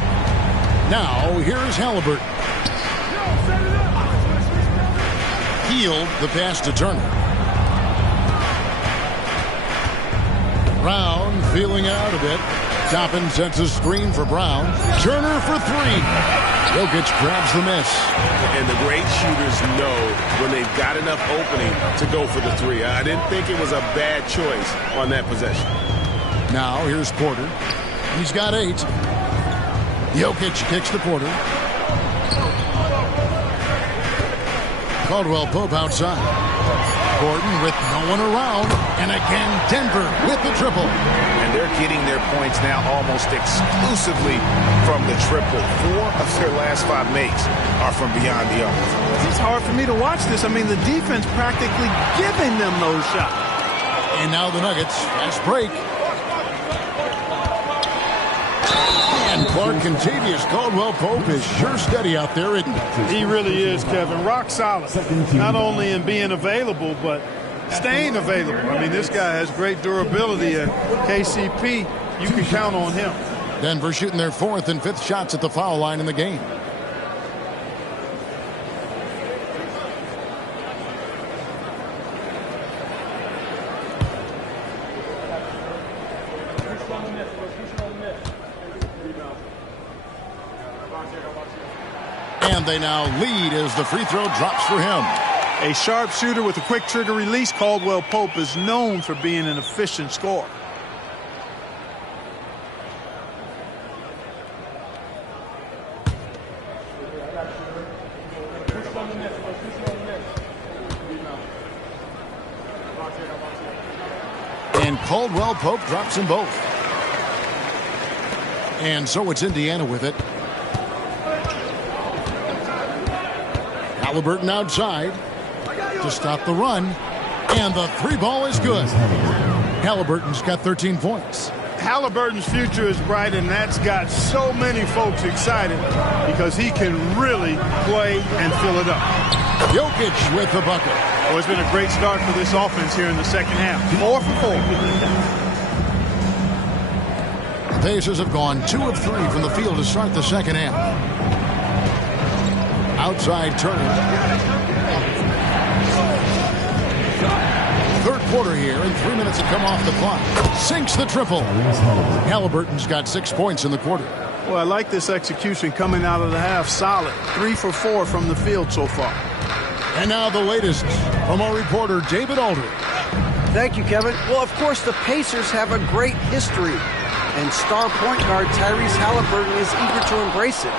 Now, here's Halliburton. Hield, the pass to Turner. Brown feeling it out a bit. Toppin sets a screen for Brown. Turner for three. Jokic grabs the miss. And the great shooters know when they've got enough opening to go for the three. I didn't think it was a bad choice on that possession. Now here's Porter. He's got 8. Jokic kicks to Porter. Caldwell Pope outside. Gordon with no one around. And again, Denver with the triple. And they're getting their points now almost exclusively from the triple. 4 of their last 5 makes are from beyond the arc. It's hard for me to watch this. I mean, the defense practically giving them those shots. And now the Nuggets. Fast break. And Clark Contavious Caldwell Pope is sure steady out there, isn't he? He really is, Kevin. Rock solid. Not only in being available, but staying available. I mean, this guy has great durability, and KCP, you can count on him. Denver shooting their 4th and 5th shots at the foul line in the game. And they now lead as the free throw drops for him. A sharp shooter with a quick trigger release, Caldwell Pope is known for being an efficient scorer. And Caldwell Pope drops them both. And so it's Indiana with it. Halliburton outside to stop the run. And the 3 ball is good. Halliburton's got 13 points. Halliburton's future is bright, and that's got so many folks excited because he can really play and fill it up. Jokic with the bucket. Well, it's been a great start for this offense here in the second half. 4 for 4. The Pacers have gone 2 of 3 from the field to start the second half. Outside Turner. 3rd quarter here, and 3 minutes have come off the clock. Sinks the triple. Halliburton's got 6 points in the quarter. Well, I like this execution coming out of the half. Solid. 3 for 4 from the field so far. And now the latest from our reporter, David Aldridge. Thank you, Kevin. Well, of course, the Pacers have a great history, and star point guard Tyrese Halliburton is eager to embrace it.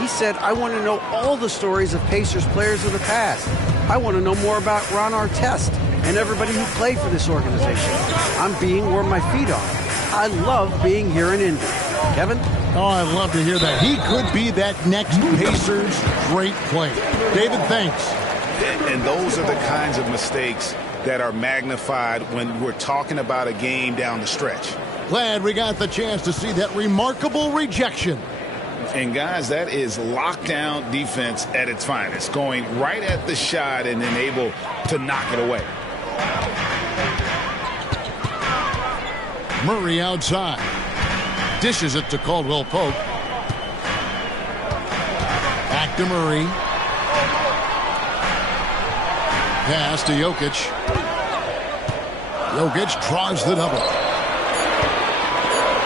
He said, I want to know all the stories of Pacers players of the past. I want to know more about Ron Artest and everybody who played for this organization. I'm being where my feet are. I love being here in Indy. Kevin? Oh, I love to hear that. He could be that next Pacers great player. David, thanks. And those are the kinds of mistakes that are magnified when we're talking about a game down the stretch. Glad we got the chance to see that remarkable rejection. And guys, that is lockdown defense at its finest, going right at the shot and then able to knock it away. Murray outside. Dishes it to Caldwell Pope. Back to Murray. Pass to Jokic. Jokic draws the double.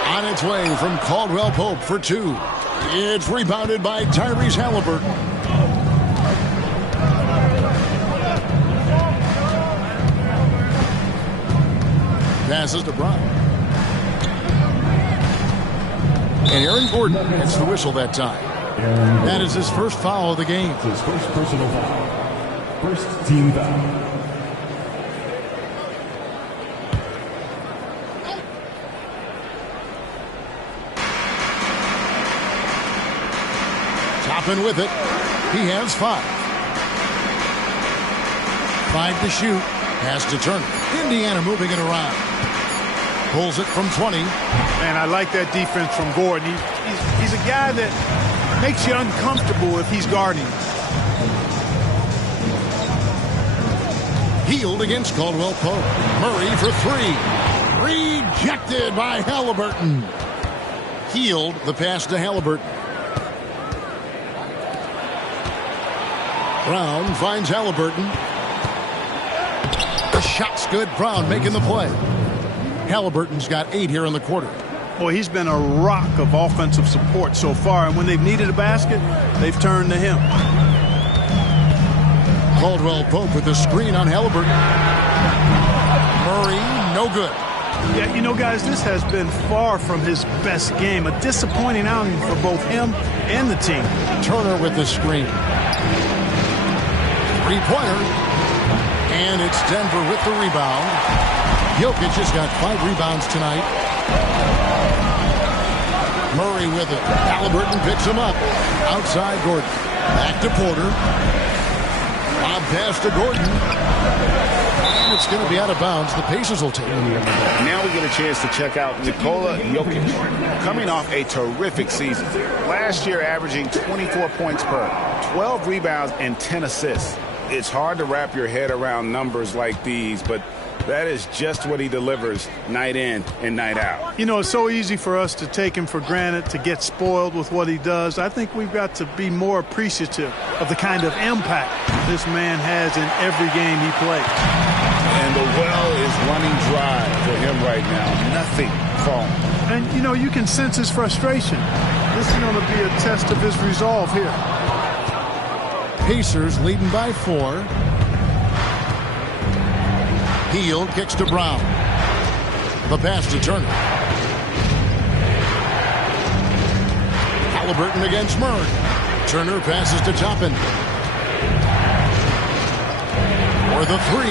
On its way from Caldwell Pope for two. It's rebounded by Tyrese Halliburton. Passes to Brown. And Aaron Gordon gets the whistle that time. That is his first foul of the game. His first personal foul. First team foul. Toppin with it. He has 5. 5 to shoot. Has to turn. Indiana moving it around. Pulls it from 20. Man, I like that defense from Gordon. He's a guy that makes you uncomfortable if he's guarding. Healed against Caldwell Pope. Murray for 3. Rejected by Halliburton. Healed the pass to Halliburton. Brown finds Halliburton. The shot's good. Brown making the play. Halliburton's got 8 here in the quarter. Boy, he's been a rock of offensive support so far, and when they've needed a basket, they've turned to him. Caldwell Pope with the screen on Halliburton. Murray, no good. Yeah, you know, guys, this has been far from his best game. A disappointing outing for both him and the team. Turner with the screen. 3-pointer. And it's Denver with the rebound. Jokic has got 5 rebounds tonight. Murray with it. Halliburton picks him up. Outside Gordon. Back to Porter. Lob pass to Gordon. And it's going to be out of bounds. The Pacers will take it. Now we get a chance to check out Nikola Jokic, coming off a terrific season. Last year averaging 24 points per, 12 rebounds, and 10 assists. It's hard to wrap your head around numbers like these, but that is just what he delivers night in and night out. You know, it's so easy for us to take him for granted, to get spoiled with what he does. I think we've got to be more appreciative of the kind of impact this man has in every game he plays. And the well is running dry for him right now. Nothing falling. And, you know, you can sense his frustration. This is going to be a test of his resolve here. Pacers leading by 4. Heel kicks to Brown. The pass to Turner. Halliburton against Murray. Turner passes to Toppin. For the 3.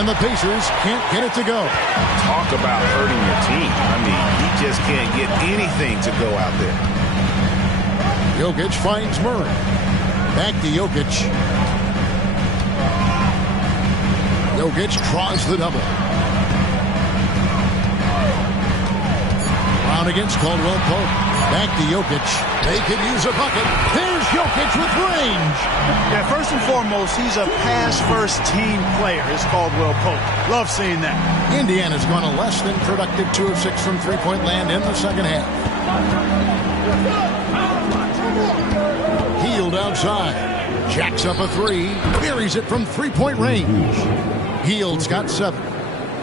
And the Pacers can't get it to go. Talk about hurting your team. I mean, he just can't get anything to go out there. Jokic finds Murray. Back to Jokic. Jokic draws the double. Brown against Caldwell Pope. Back to Jokic. They could use a bucket. There's Jokic with range. Yeah, first and foremost, he's a pass-first team player, is Caldwell Pope. Love seeing that. Indiana's gone a less than productive 2 of 6 from three-point land in the second half. Healed outside. Jacks up a 3. Buries it from three-point range. Heald's got 7.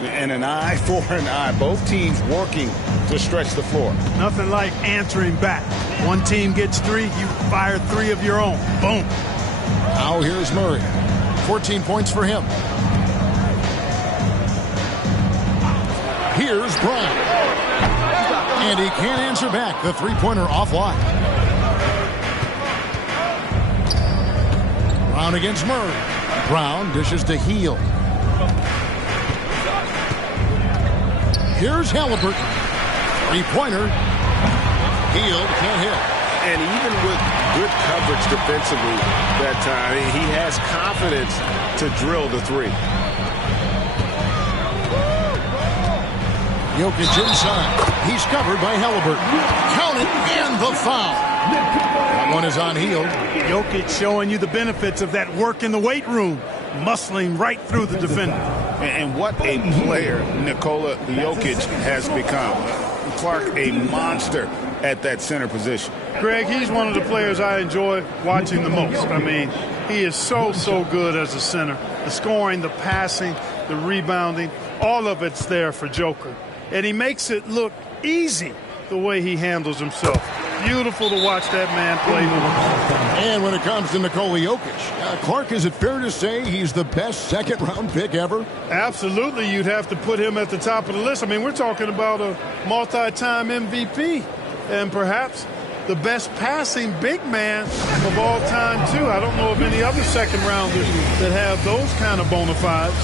And an eye for an eye. Both teams working to stretch the floor. Nothing like answering back. One team gets 3, you fire 3 of your own. Boom. Now here's Murray. 14 points for him. Here's Brown. And he can't answer back. The three-pointer offline. Brown against Murray. Brown dishes to Heel. Here's Halliburton. Three-pointer. Heel can't hit. And even with good coverage defensively that time, he has confidence to drill the 3. Jokic inside. He's covered by Halliburton. Count it, and the foul. That one is on Hield. Jokic showing you the benefits of that work in the weight room, muscling right through the defender. And what a player Nikola Jokic has become. Clark, a monster at that center position. Greg, he's one of the players I enjoy watching the most. I mean, he is so good as a center. The scoring, the passing, the rebounding, all of it's there for Joker. And he makes it look easy the way he handles himself. Beautiful to watch that man play. And when it comes to Nikola Jokic, Clark, is it fair to say he's the best second-round pick ever? Absolutely, you'd have to put him at the top of the list. I mean, we're talking about a multi-time MVP and perhaps the best passing big man of all time, too. I don't know of any other second-rounders that have those kind of bona fides.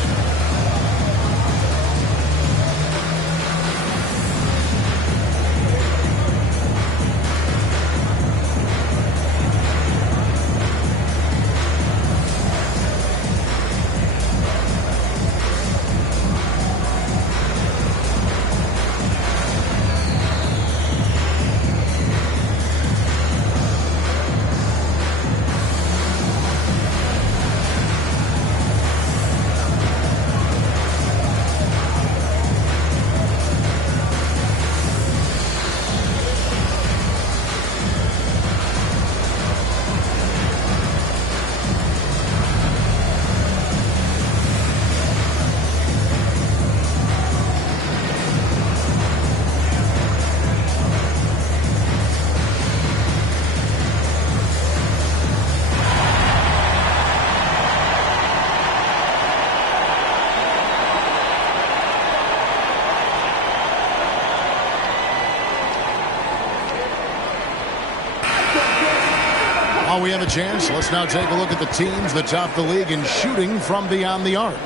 While we have a chance, let's now take a look at the teams that top the league in shooting from beyond the arc.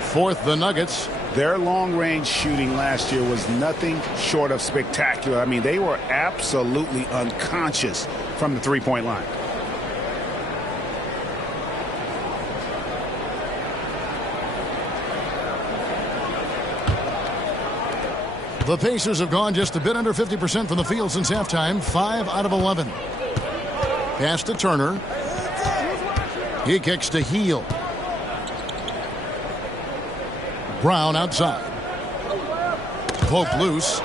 Fourth, the Nuggets. Their long-range shooting last year was nothing short of spectacular. I mean, they were absolutely unconscious from the three-point line. The Pacers have gone just a bit under 50% from the field since halftime, 5 out of 11. Pass to Turner. He kicks to Hield. Brown outside. Poke loose.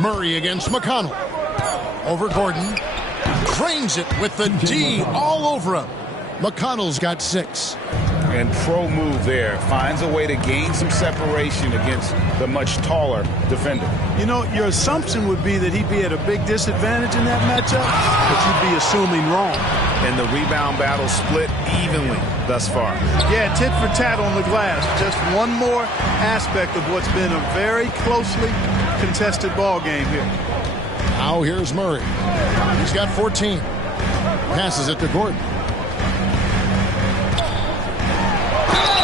Murray against McConnell. Over Gordon. Trains it with the D all over him. McConnell's got 6. And pro move there. Finds a way to gain some separation against the much taller defender. You know, your assumption would be that he'd be at a big disadvantage in that matchup, but you'd be assuming wrong. And the rebound battle split evenly thus far. Yeah, tit for tat on the glass. Just one more aspect of what's been a very closely contested ball game here. Now here's Murray. He's got 14. Passes it to Gordon.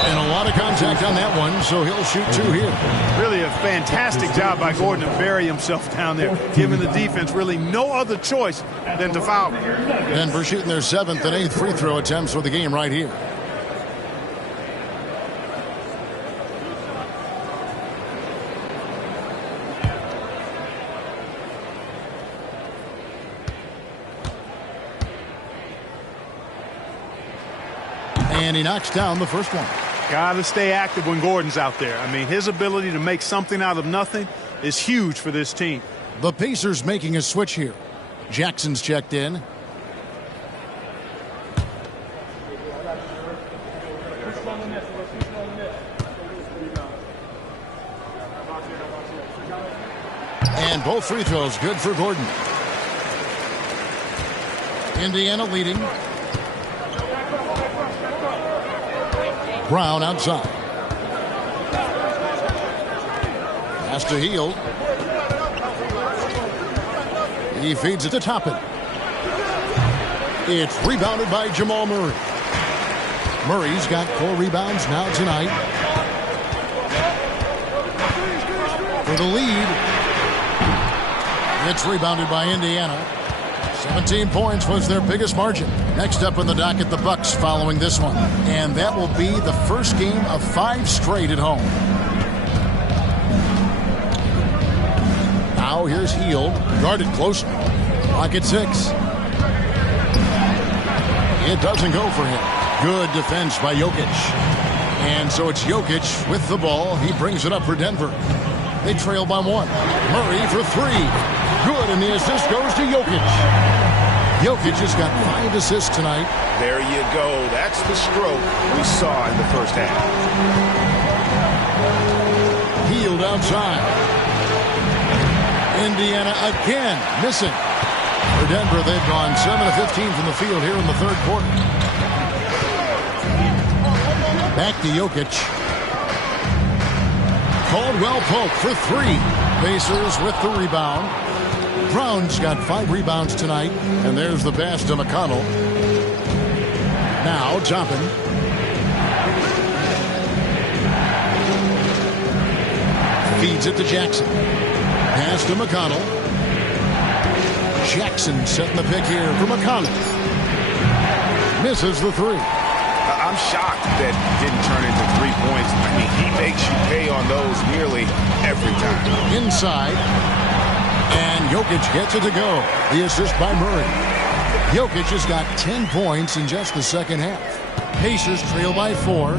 And a lot of contact on that one, so he'll shoot 2 here. Really a fantastic job by Gordon to bury himself down there, giving the defense really no other choice than to foul. Denver shooting their 7th and 8th free throw attempts for the game right here. And he knocks down the first one. Got to stay active when Gordon's out there. I mean, his ability to make something out of nothing is huge for this team. The Pacers making a switch here. Jackson's checked in. And both free throws good for Gordon. Indiana leading. Brown outside. Pass to Hield. He feeds it to Toppin. It's rebounded by Jamal Murray. Murray's got 4 rebounds now tonight. For the lead. It's rebounded by Indiana. 17 points was their biggest margin. Next up in the docket, the Bucks following this one. And that will be the first game of 5 straight at home. Now here's Hield, guarded closely. Clock at 6. It doesn't go for him. Good defense by Jokic. And so it's Jokic with the ball. He brings it up for Denver. They trail by 1. Murray for 3. Good, and the assist goes to Jokic. Jokic has got 5 assists tonight. There you go. That's the stroke we saw in the first half. Hield outside. Indiana again missing. For Denver, they've gone 7 of 15 from the field here in the third quarter. Back to Jokic. Caldwell Pope for 3. Pacers with the rebound. Brown's got 5 rebounds tonight. And there's the pass to McConnell. Now Toppin. Feeds it to Jackson. Pass to McConnell. Jackson setting the pick here for McConnell. Misses the 3. I'm shocked that didn't turn into 3 points. I mean, he makes you pay on those nearly every time. Inside. And Jokic gets it to go. The assist by Murray. Jokic has got 10 points in just the second half. Pacers trail by 4.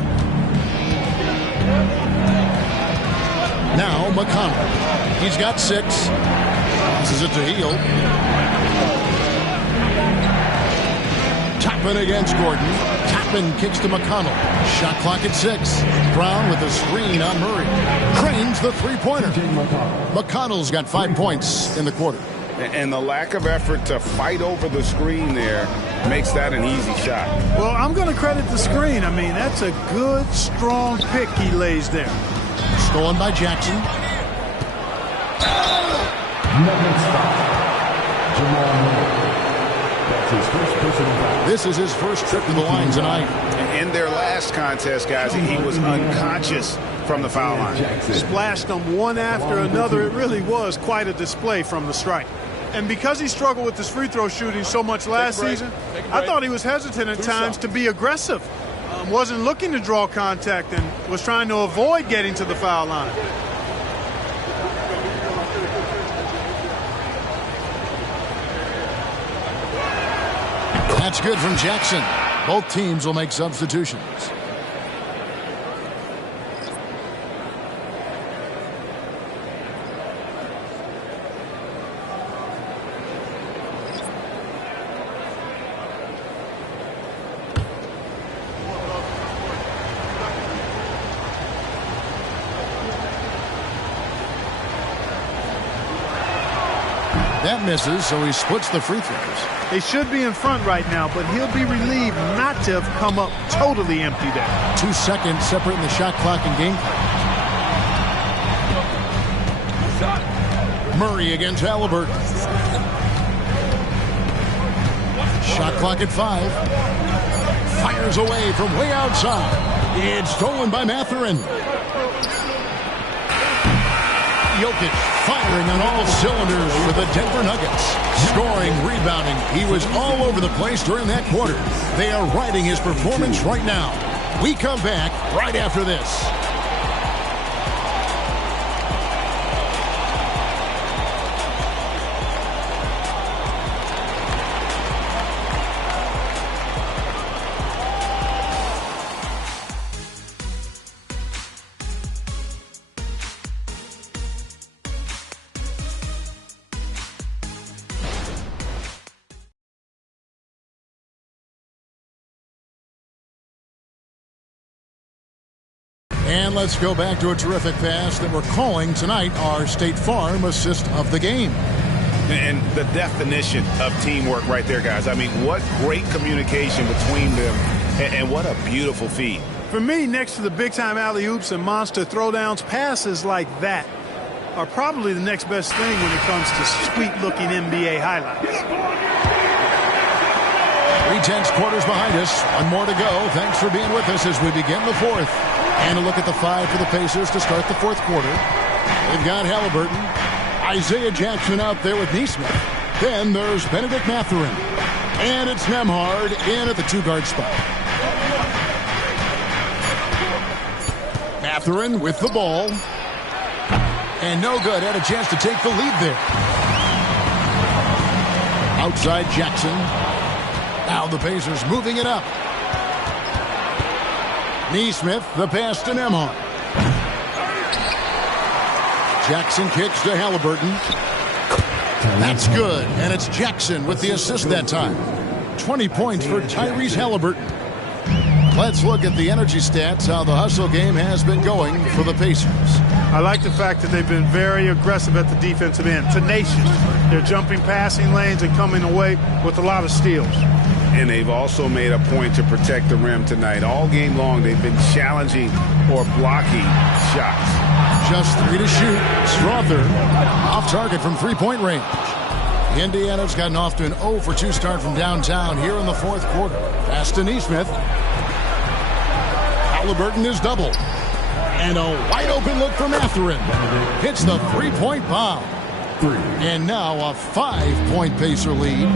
Now McConnell. He's got 6. This is it to Hield. Toppin against Gordon. Toppin kicks to McConnell. Shot clock at 6. Brown with a screen on Murray. Cranes the three-pointer. McConnell's got 5 points in the quarter. And the lack of effort to fight over the screen there makes that an easy shot. Well, I'm going to credit the screen. I mean, that's a good, strong pick he lays there. Stolen by Jackson. This is his first trip to the line tonight. In their last contest, guys, he was unconscious from the foul line. Splashed them one after another. It really was quite a display from the stripe. And because he struggled with his free throw shooting so much last season, I thought he was hesitant at times to be aggressive. Wasn't looking to draw contact and was trying to avoid getting to the foul line. That's good from Jackson. Both teams will make substitutions. That misses, so he splits the free throws. They should be in front right now, but he'll be relieved not to have come up totally empty there. 2 seconds separating the shot clock and game clock. Murray against Halliburton. Shot clock at 5. Fires away from way outside. It's stolen by Mathurin. Jokic firing on all cylinders for the Denver Nuggets. Scoring, rebounding. He was all over the place during that quarter. They are riding his performance right now. We come back right after this. And let's go back to a terrific pass that we're calling tonight our State Farm assist of the game. And the definition of teamwork right there, guys. I mean, what great communication between them, and what a beautiful feed. For me, next to the big-time alley-oops and monster throwdowns, passes like that are probably the next best thing when it comes to sweet-looking NBA highlights. 3/10 quarters behind us. One more to go. Thanks for being with us as we begin the fourth. And a look at the 5 for the Pacers to start the fourth quarter. They've got Halliburton. Isaiah Jackson out there with Neesmith. Then there's Benedict Mathurin. And it's Nembhard in at the 2-guard spot. Mathurin with the ball. And no good. Had a chance to take the lead there. Outside Jackson. Now the Pacers moving it up. Neesmith, the pass to Nembhard. Jackson kicks to Halliburton. That's good, and it's Jackson with the assist that time. 20 points for Tyrese Halliburton. Let's look at the energy stats, how the hustle game has been going for the Pacers. I like the fact that they've been very aggressive at the defensive end, tenacious. They're jumping passing lanes and coming away with a lot of steals. And they've also made a point to protect the rim tonight. All game long, they've been challenging or blocking shots. Just 3 to shoot. Strother off target from three-point range. Indiana's gotten off to an 0 for 2 start from downtown here in the fourth quarter. Pass to Neesmith. Halliburton is doubled. And a wide open look for Mathurin. Hits the three-point bomb. And now a 5-point Pacer lead.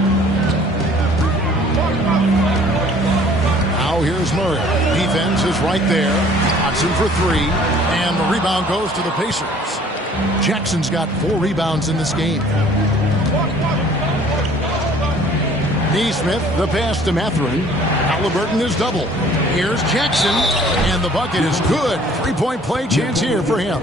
Now here's Murray. Defense is right there. Watson for 3. And the rebound goes to the Pacers. Jackson's got 4 rebounds in this game. Neesmith, the pass to Mathurin. Halliburton is double. Here's Jackson. And the bucket is good. 3-point play chance here for him.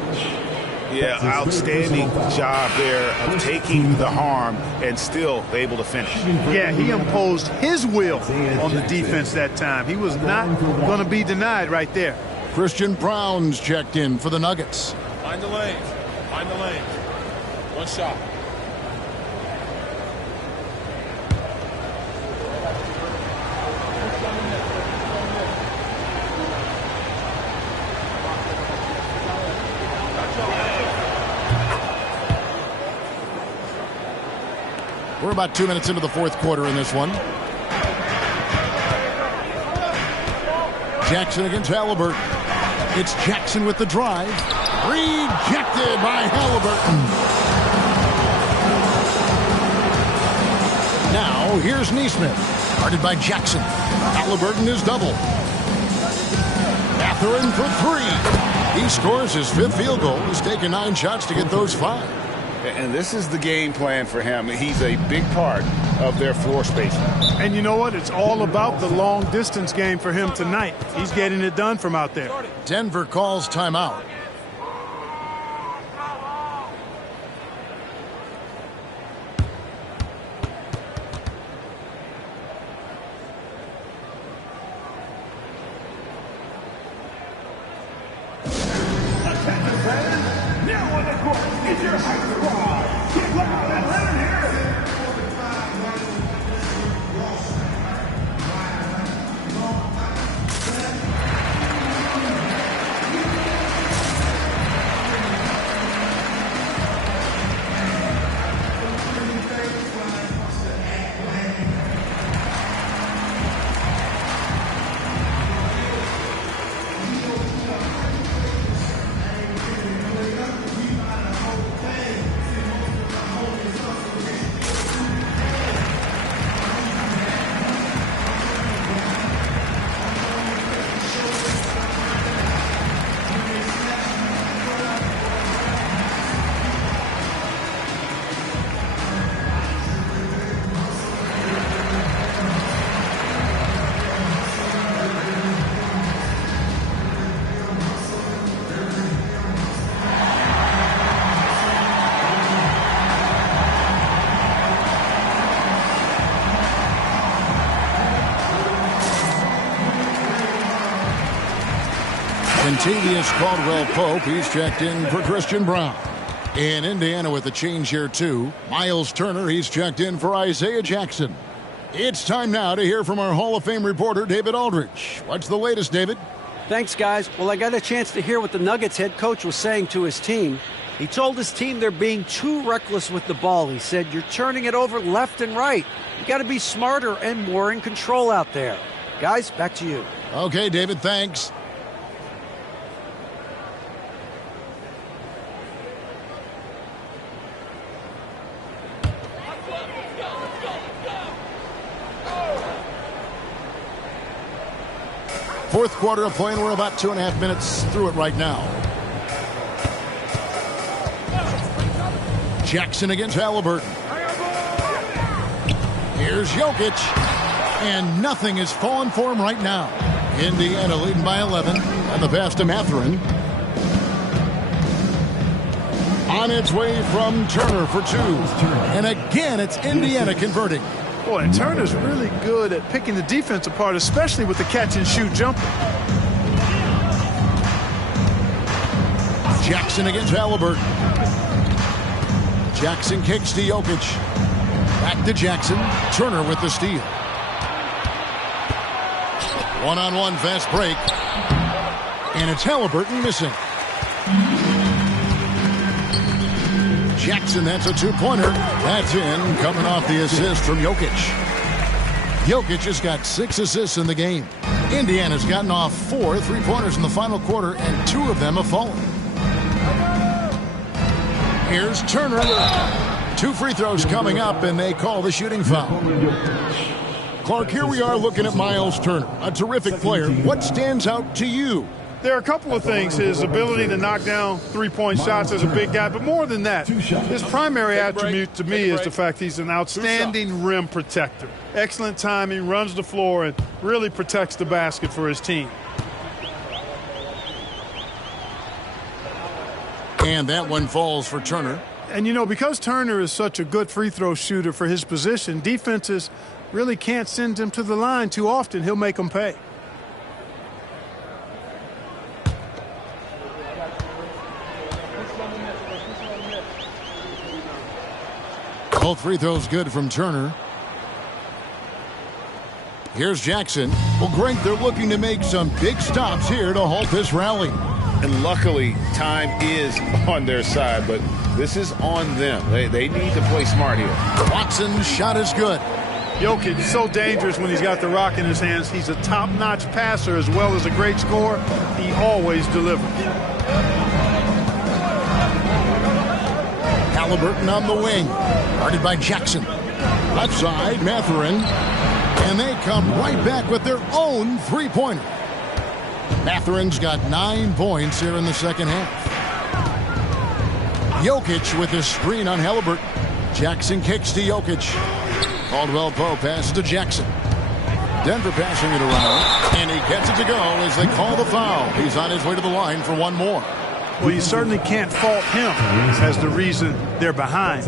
Yeah, outstanding job there of taking the harm and still able to finish. Yeah, he imposed his will on the defense that time. He was not going to be denied right there. Christian Brown's checked in for the Nuggets. Find the lane. Find the lane. One shot. We're about 2 minutes into the fourth quarter in this one. Jackson against Halliburton. It's Jackson with the drive. Rejected by Halliburton. Now here's Neesmith. Guarded by Jackson. Halliburton is double. Mathurin for 3. He scores his 5th field goal. He's taken 9 shots to get those 5. And this is the game plan for him. He's a big part of their floor spacing. And you know what? It's all about the long distance game for him tonight. He's getting it done from out there. Denver calls timeout. Now on the court is your high squad. Get loud and let him hear it. Contavious Caldwell-Pope, he's checked in for Christian Brown. In Indiana with the change here, too. Miles Turner, he's checked in for Isaiah Jackson. It's time now to hear from our Hall of Fame reporter, David Aldridge. What's the latest, David? Thanks, guys. Well, I got a chance to hear what the Nuggets head coach was saying to his team. He told his team they're being too reckless with the ball. He said, you're turning it over left and right. You got to be smarter and more in control out there. Guys, back to you. Okay, David, thanks. Fourth quarter of play, and we're about 2.5 minutes through it right now. Jackson against Halliburton. Here's Jokic. And nothing is falling for him right now. Indiana leading by 11. And the pass to Mathurin. On its way from Turner for 2. And again, it's Indiana converting. Boy, and Turner's really good at picking the defense apart, especially with the catch-and-shoot jumper. Jackson against Halliburton. Jackson kicks to Jokic. Back to Jackson. Turner with the steal. One-on-one fast break. And it's Halliburton missing. Jackson, that's a two-pointer. That's in, coming off the assist from Jokic. Jokic has got 6 assists in the game. Indiana's gotten off 4 3-pointers in the final quarter, and 2 of them have fallen. Here's Turner. 2 free throws coming up, and they call the shooting foul. Clark, here we are looking at Miles Turner, a terrific player. What stands out to you? There are a couple of things. His ability to knock down three-point shots as a big guy, but more than that, his primary attribute to me is the fact he's an outstanding rim protector. Excellent timing, runs the floor, and really protects the basket for his team. And that one falls for Turner. And, you know, because Turner is such a good free throw shooter for his position, defenses really can't send him to the line too often. He'll make them pay. Both free throws good from Turner. Here's Jackson. Well, Greg, they're looking to make some big stops here to halt this rally. And luckily, time is on their side, but this is on them. They need to play smart here. Watson's shot is good. Jokic is so dangerous when he's got the rock in his hands. He's a top-notch passer as well as a great scorer. He always delivers. Halliburton on the wing. Guarded by Jackson. Left side, Mathurin. And they come right back with their own three-pointer. Mathurin's got 9 points here in the second half. Jokic with his screen on Halliburton. Jackson kicks to Jokic. Caldwell Pope passes to Jackson. Denver passing it around. And he gets it to go as they call the foul. He's on his way to the line for one more. Well, you certainly can't fault him as the reason they're behind.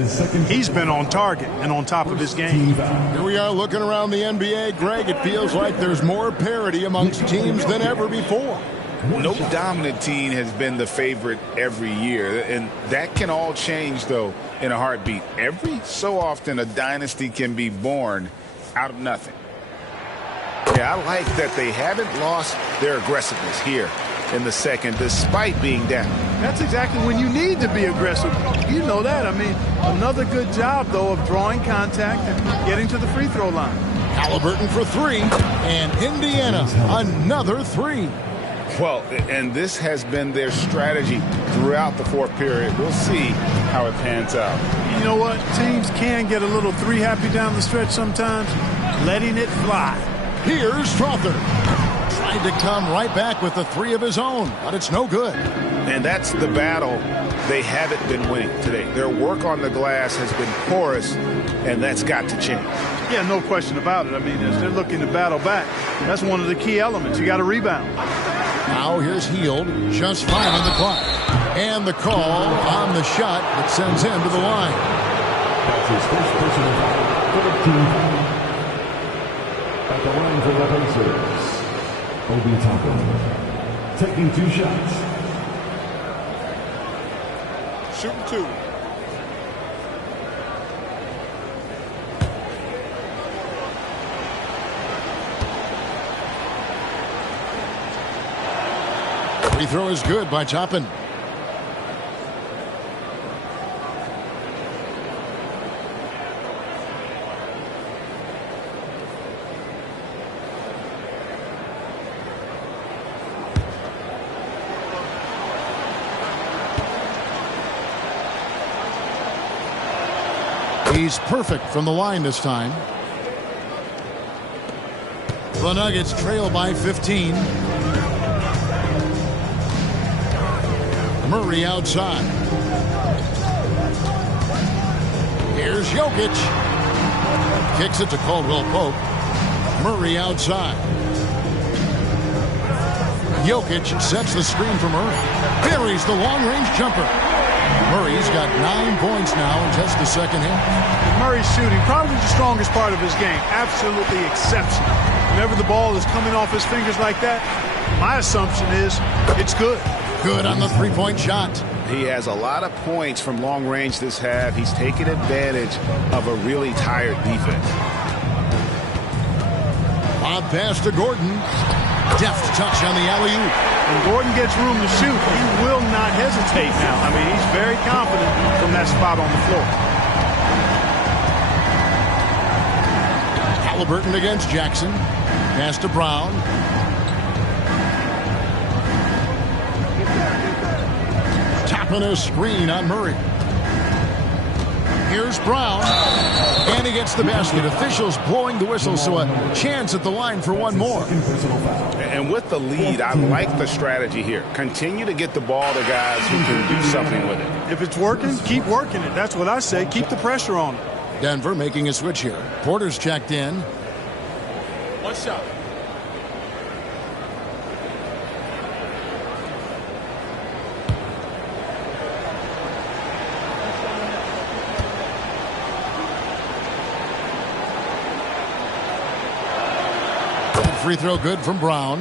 He's been on target and on top of his game. Here we are looking around the NBA. Greg, it feels like there's more parity amongst teams than ever before. No dominant team has been the favorite every year, and that can all change, though, in a heartbeat. Every so often, a dynasty can be born out of nothing. Yeah, I like that they haven't lost their aggressiveness here in the second, despite being down. That's exactly when you need to be aggressive. You know that. I mean, another good job, though, of drawing contact and getting to the free throw line. Halliburton for 3, and Indiana another 3. Well, and this has been their strategy throughout the fourth period. We'll see how it pans out. You know what? Teams can get a little three-happy down the stretch sometimes, letting it fly. Here's Strother. Tried to come right back with a 3 of his own, but it's no good. And that's the battle they haven't been winning today. Their work on the glass has been porous, and that's got to change. Yeah, no question about it. I mean, as they're looking to battle back, that's one of the key elements. You got to rebound. Now here's Hield, just 5 on the clock. And the call on the shot that sends him to the line. That's his first personal foul. At the line for the Pacers, Obi Toppin taking 2 shots. Shooting 2. Free throw is good by Toppin. He's perfect from the line this time. The Nuggets trail by 15. Murray outside. Here's Jokic. Kicks it to Caldwell Pope. Murray outside. Jokic sets the screen for Murray. Buries the long-range jumper. Murray's got 9 points now in just the second half. Murray's shooting, probably the strongest part of his game. Absolutely exceptional. Whenever the ball is coming off his fingers like that, my assumption is it's good. Good on the three-point shot. He has a lot of points from long range this half. He's taken advantage of a really tired defense. Bob pass to Gordon. Deft touch on the alley-oop. When Gordon gets room to shoot, he will not hesitate now. I mean, he's very confident from that spot on the floor. Halliburton against Jackson. Pass to Brown. Tapping a screen on Murray. Here's Brown. And he gets the basket. Officials blowing the whistle, so a chance at the line for one more. And with the lead, I like the strategy here. Continue to get the ball to guys who can do something with it. If it's working, keep working it. That's what I say. Keep the pressure on it. Denver making a switch here. Porter's checked in. One shot. Free throw good from Brown.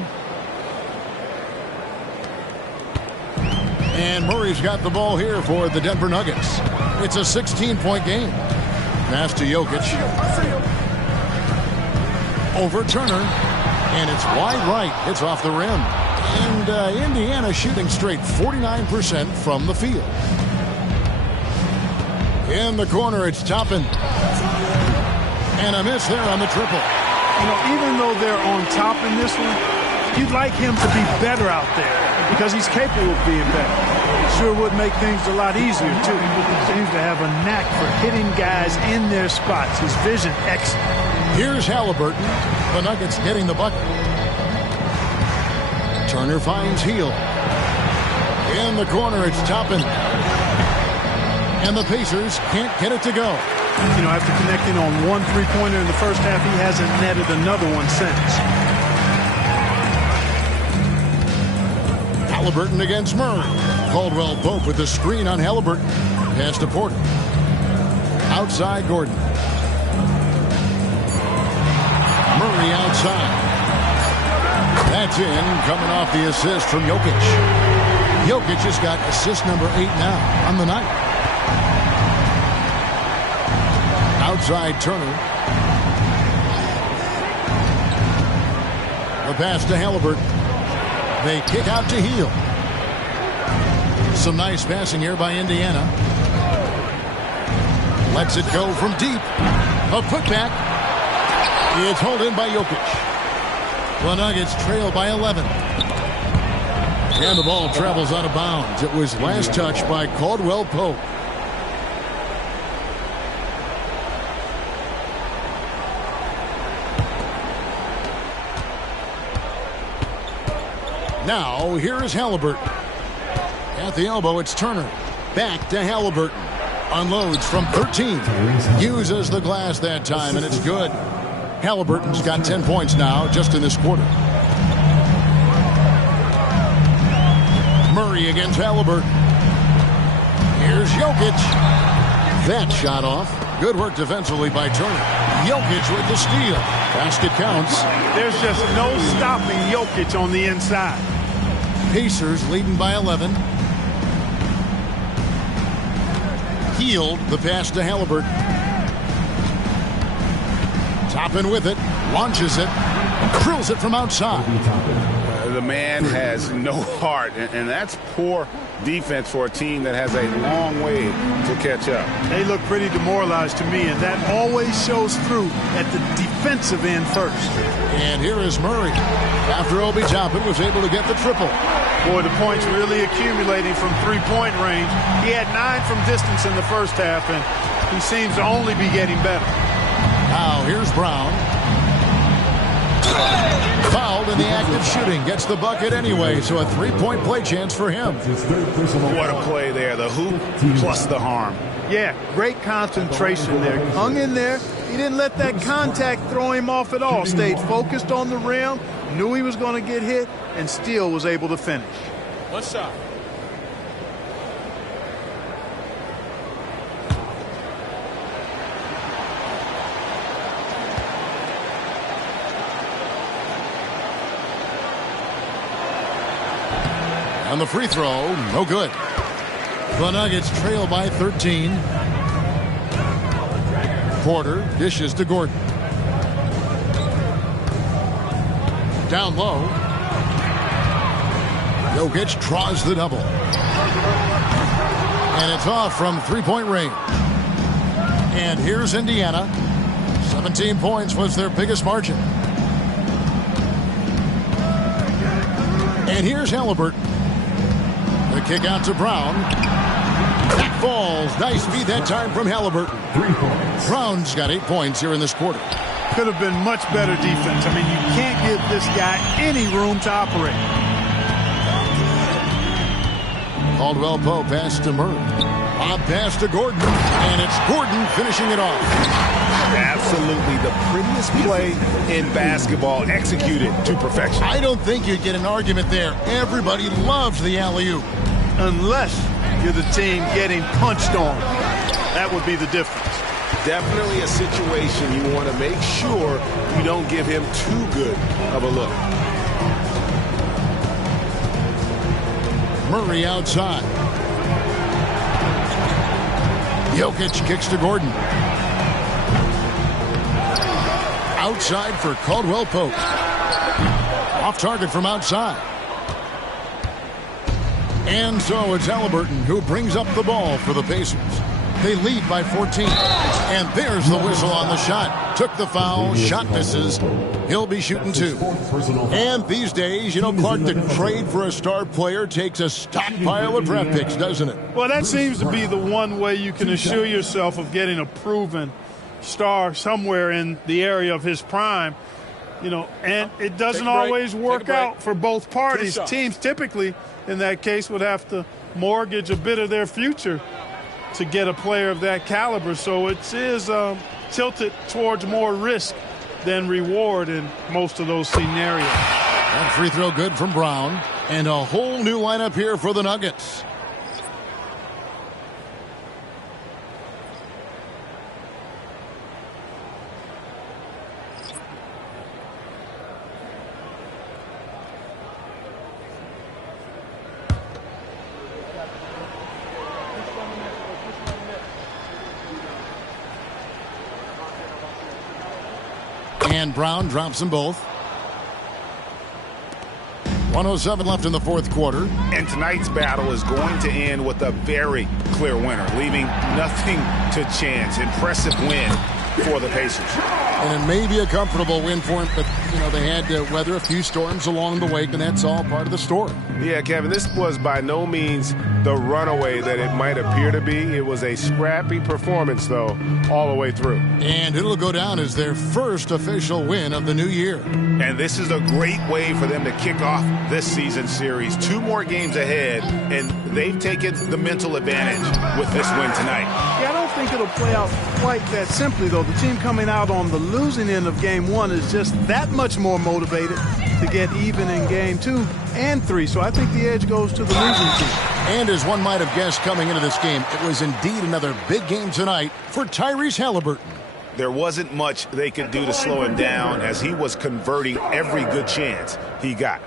And Murray's got the ball here for the Denver Nuggets. It's a 16-point game. Pass to Jokic. Over Turner. And it's wide right. It's off the rim. And Indiana shooting straight 49% from the field. In the corner, it's Toppin. And a miss there on the triple. You know, even though they're on top in this one, you'd like him to be better out there because he's capable of being better. Sure would make things a lot easier, too. He seems to have a knack for hitting guys in their spots. His vision, excellent. Here's Halliburton. The Nuggets getting the bucket. Turner finds Hield. In the corner, it's Toppin. And the Pacers can't get it to go. You know, after connecting on one three-pointer in the first half, he hasn't netted another one since. Halliburton against Murray. Caldwell Pope with the screen on Halliburton. Pass to Porter. Outside Gordon. Murray outside. That's in, coming off the assist from Jokic. Jokic has got assist number 8 now on the night. Outside Turner. The pass to Halliburton. They kick out to Hield. Some nice passing here by Indiana. Lets it go from deep. A putback. It's held in by Jokic. The Nuggets trail by 11. And the ball travels out of bounds. It was last touched by Caldwell Pope. Now, here is Halliburton. At the elbow, it's Turner. Back to Halliburton. Unloads from 13. Uses the glass that time, and it's good. Halliburton's got 10 points now just in this quarter. Murray against Halliburton. Here's Jokic. That shot off. Good work defensively by Turner. Jokic with the steal. Basket counts. There's just no stopping Jokic on the inside. Pacers leading by 11. Hield the pass to Halliburton. Toppin with it. Launches it. Drills it from outside. The man has no heart, and that's poor defense for a team that has a long way to catch up. They look pretty demoralized to me, and that always shows through at the defensive end first. And here is Murray. After Obi Toppin was able to get the triple. Boy, the points really accumulating from three-point range. He had 9 from distance in the first half, and he seems to only be getting better. Now here's Brown. Fouled in the act of shooting. Gets the bucket anyway, so a three-point play chance for him. What a play there. The hoop plus the harm. Yeah, great concentration there. Hung in there. He didn't let that contact throw him off at all. Stayed focused on the rim, knew he was going to get hit, and still was able to finish. One shot. On the free throw, no good. The Nuggets trail by 13. Porter dishes to Gordon. Down low. Jokic draws the double. And it's off from three-point range. And here's Indiana. 17 points was their biggest margin. And here's Halliburton. The kick out to Brown. Back falls. Nice feed that time from Halliburton. 3 points. Brown's got 8 points here in this quarter. Could have been much better defense. I mean, you can't give this guy any room to operate. Caldwell Pope pass to Murray. Bob pass to Gordon. And it's Gordon finishing it off. Absolutely the prettiest play in basketball, executed to perfection. I don't think you'd get an argument there. Everybody loves the alley-oop. Unless you're the team getting punched on. That would be the difference. Definitely a situation you want to make sure you don't give him too good of a look. Murray outside. Jokic kicks to Gordon. Outside for Caldwell Pope. Off target from outside. And so it's Halliburton who brings up the ball for the Pacers. They lead by 14. And there's the whistle on the shot. Took the foul, shot misses. He'll be shooting 2. And these days, you know, Clark, the trade for a star player takes a stockpile of draft picks, doesn't it? Well, that seems to be the one way you can assure yourself of getting a proven star somewhere in the area of his prime. You know, and it doesn't always work out for both parties. Teams typically, in that case, would have to mortgage a bit of their future to get a player of that caliber. So it is tilted towards more risk than reward in most of those scenarios. That free throw good from Brown. And a whole new lineup here for the Nuggets. And Brown drops them both. 1:07 left in the fourth quarter. And tonight's battle is going to end with a very clear winner, leaving nothing to chance. Impressive win for the Pacers. And it may be a comfortable win for him, but, you know, they had to weather a few storms along the way, and that's all part of the story. Yeah, Kevin, this was by no means the runaway that it might appear to be. It was a scrappy performance, though, all the way through. And it'll go down as their first official win of the new year. And this is a great way for them to kick off this season series. 2 more games ahead, and they've taken the mental advantage with this win tonight. Yeah, I don't think it'll play out quite that simply, though. The team coming out on the losing end of game 1 is just that much more motivated to get even in game 2 and 3. So I think the edge goes to the losing team. And as one might have guessed coming into this game, it was indeed another big game tonight for Tyrese Halliburton. There wasn't much they could do to slow him down as he was converting every good chance he got.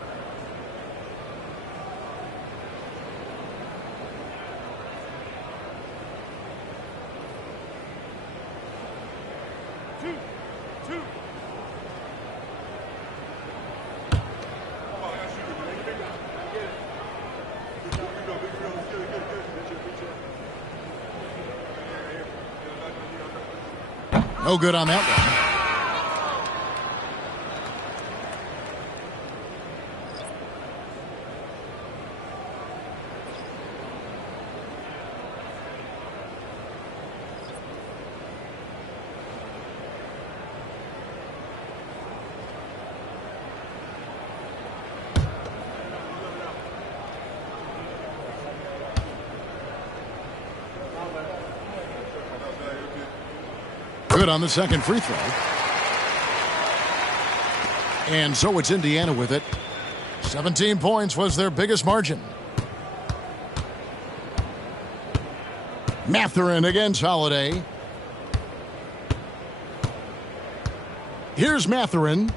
No good on that one. Good on the second free throw. And so it's Indiana with it. 17 points was their biggest margin. Mathurin against Holiday. Here's Mathurin.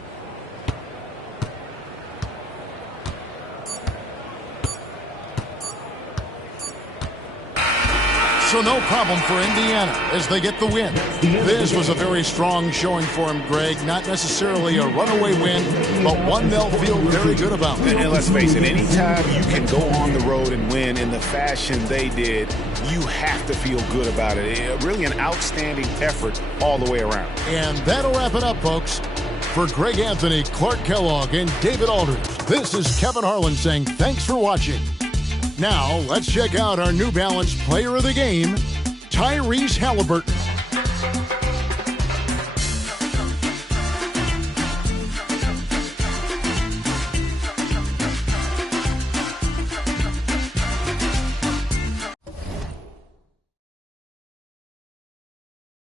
So no problem for Indiana as they get the win. This was a very strong showing for him, Greg. Not necessarily a runaway win, but one they'll feel very good about. And let's face it, anytime you can go on the road and win in the fashion they did, you have to feel good about it. Really an outstanding effort all the way around. And that'll wrap it up, folks. For Greg Anthony, Clark Kellogg, and David Aldridge, this is Kevin Harlan saying thanks for watching. Now, let's check out our New Balance Player of the Game, Tyrese Halliburton.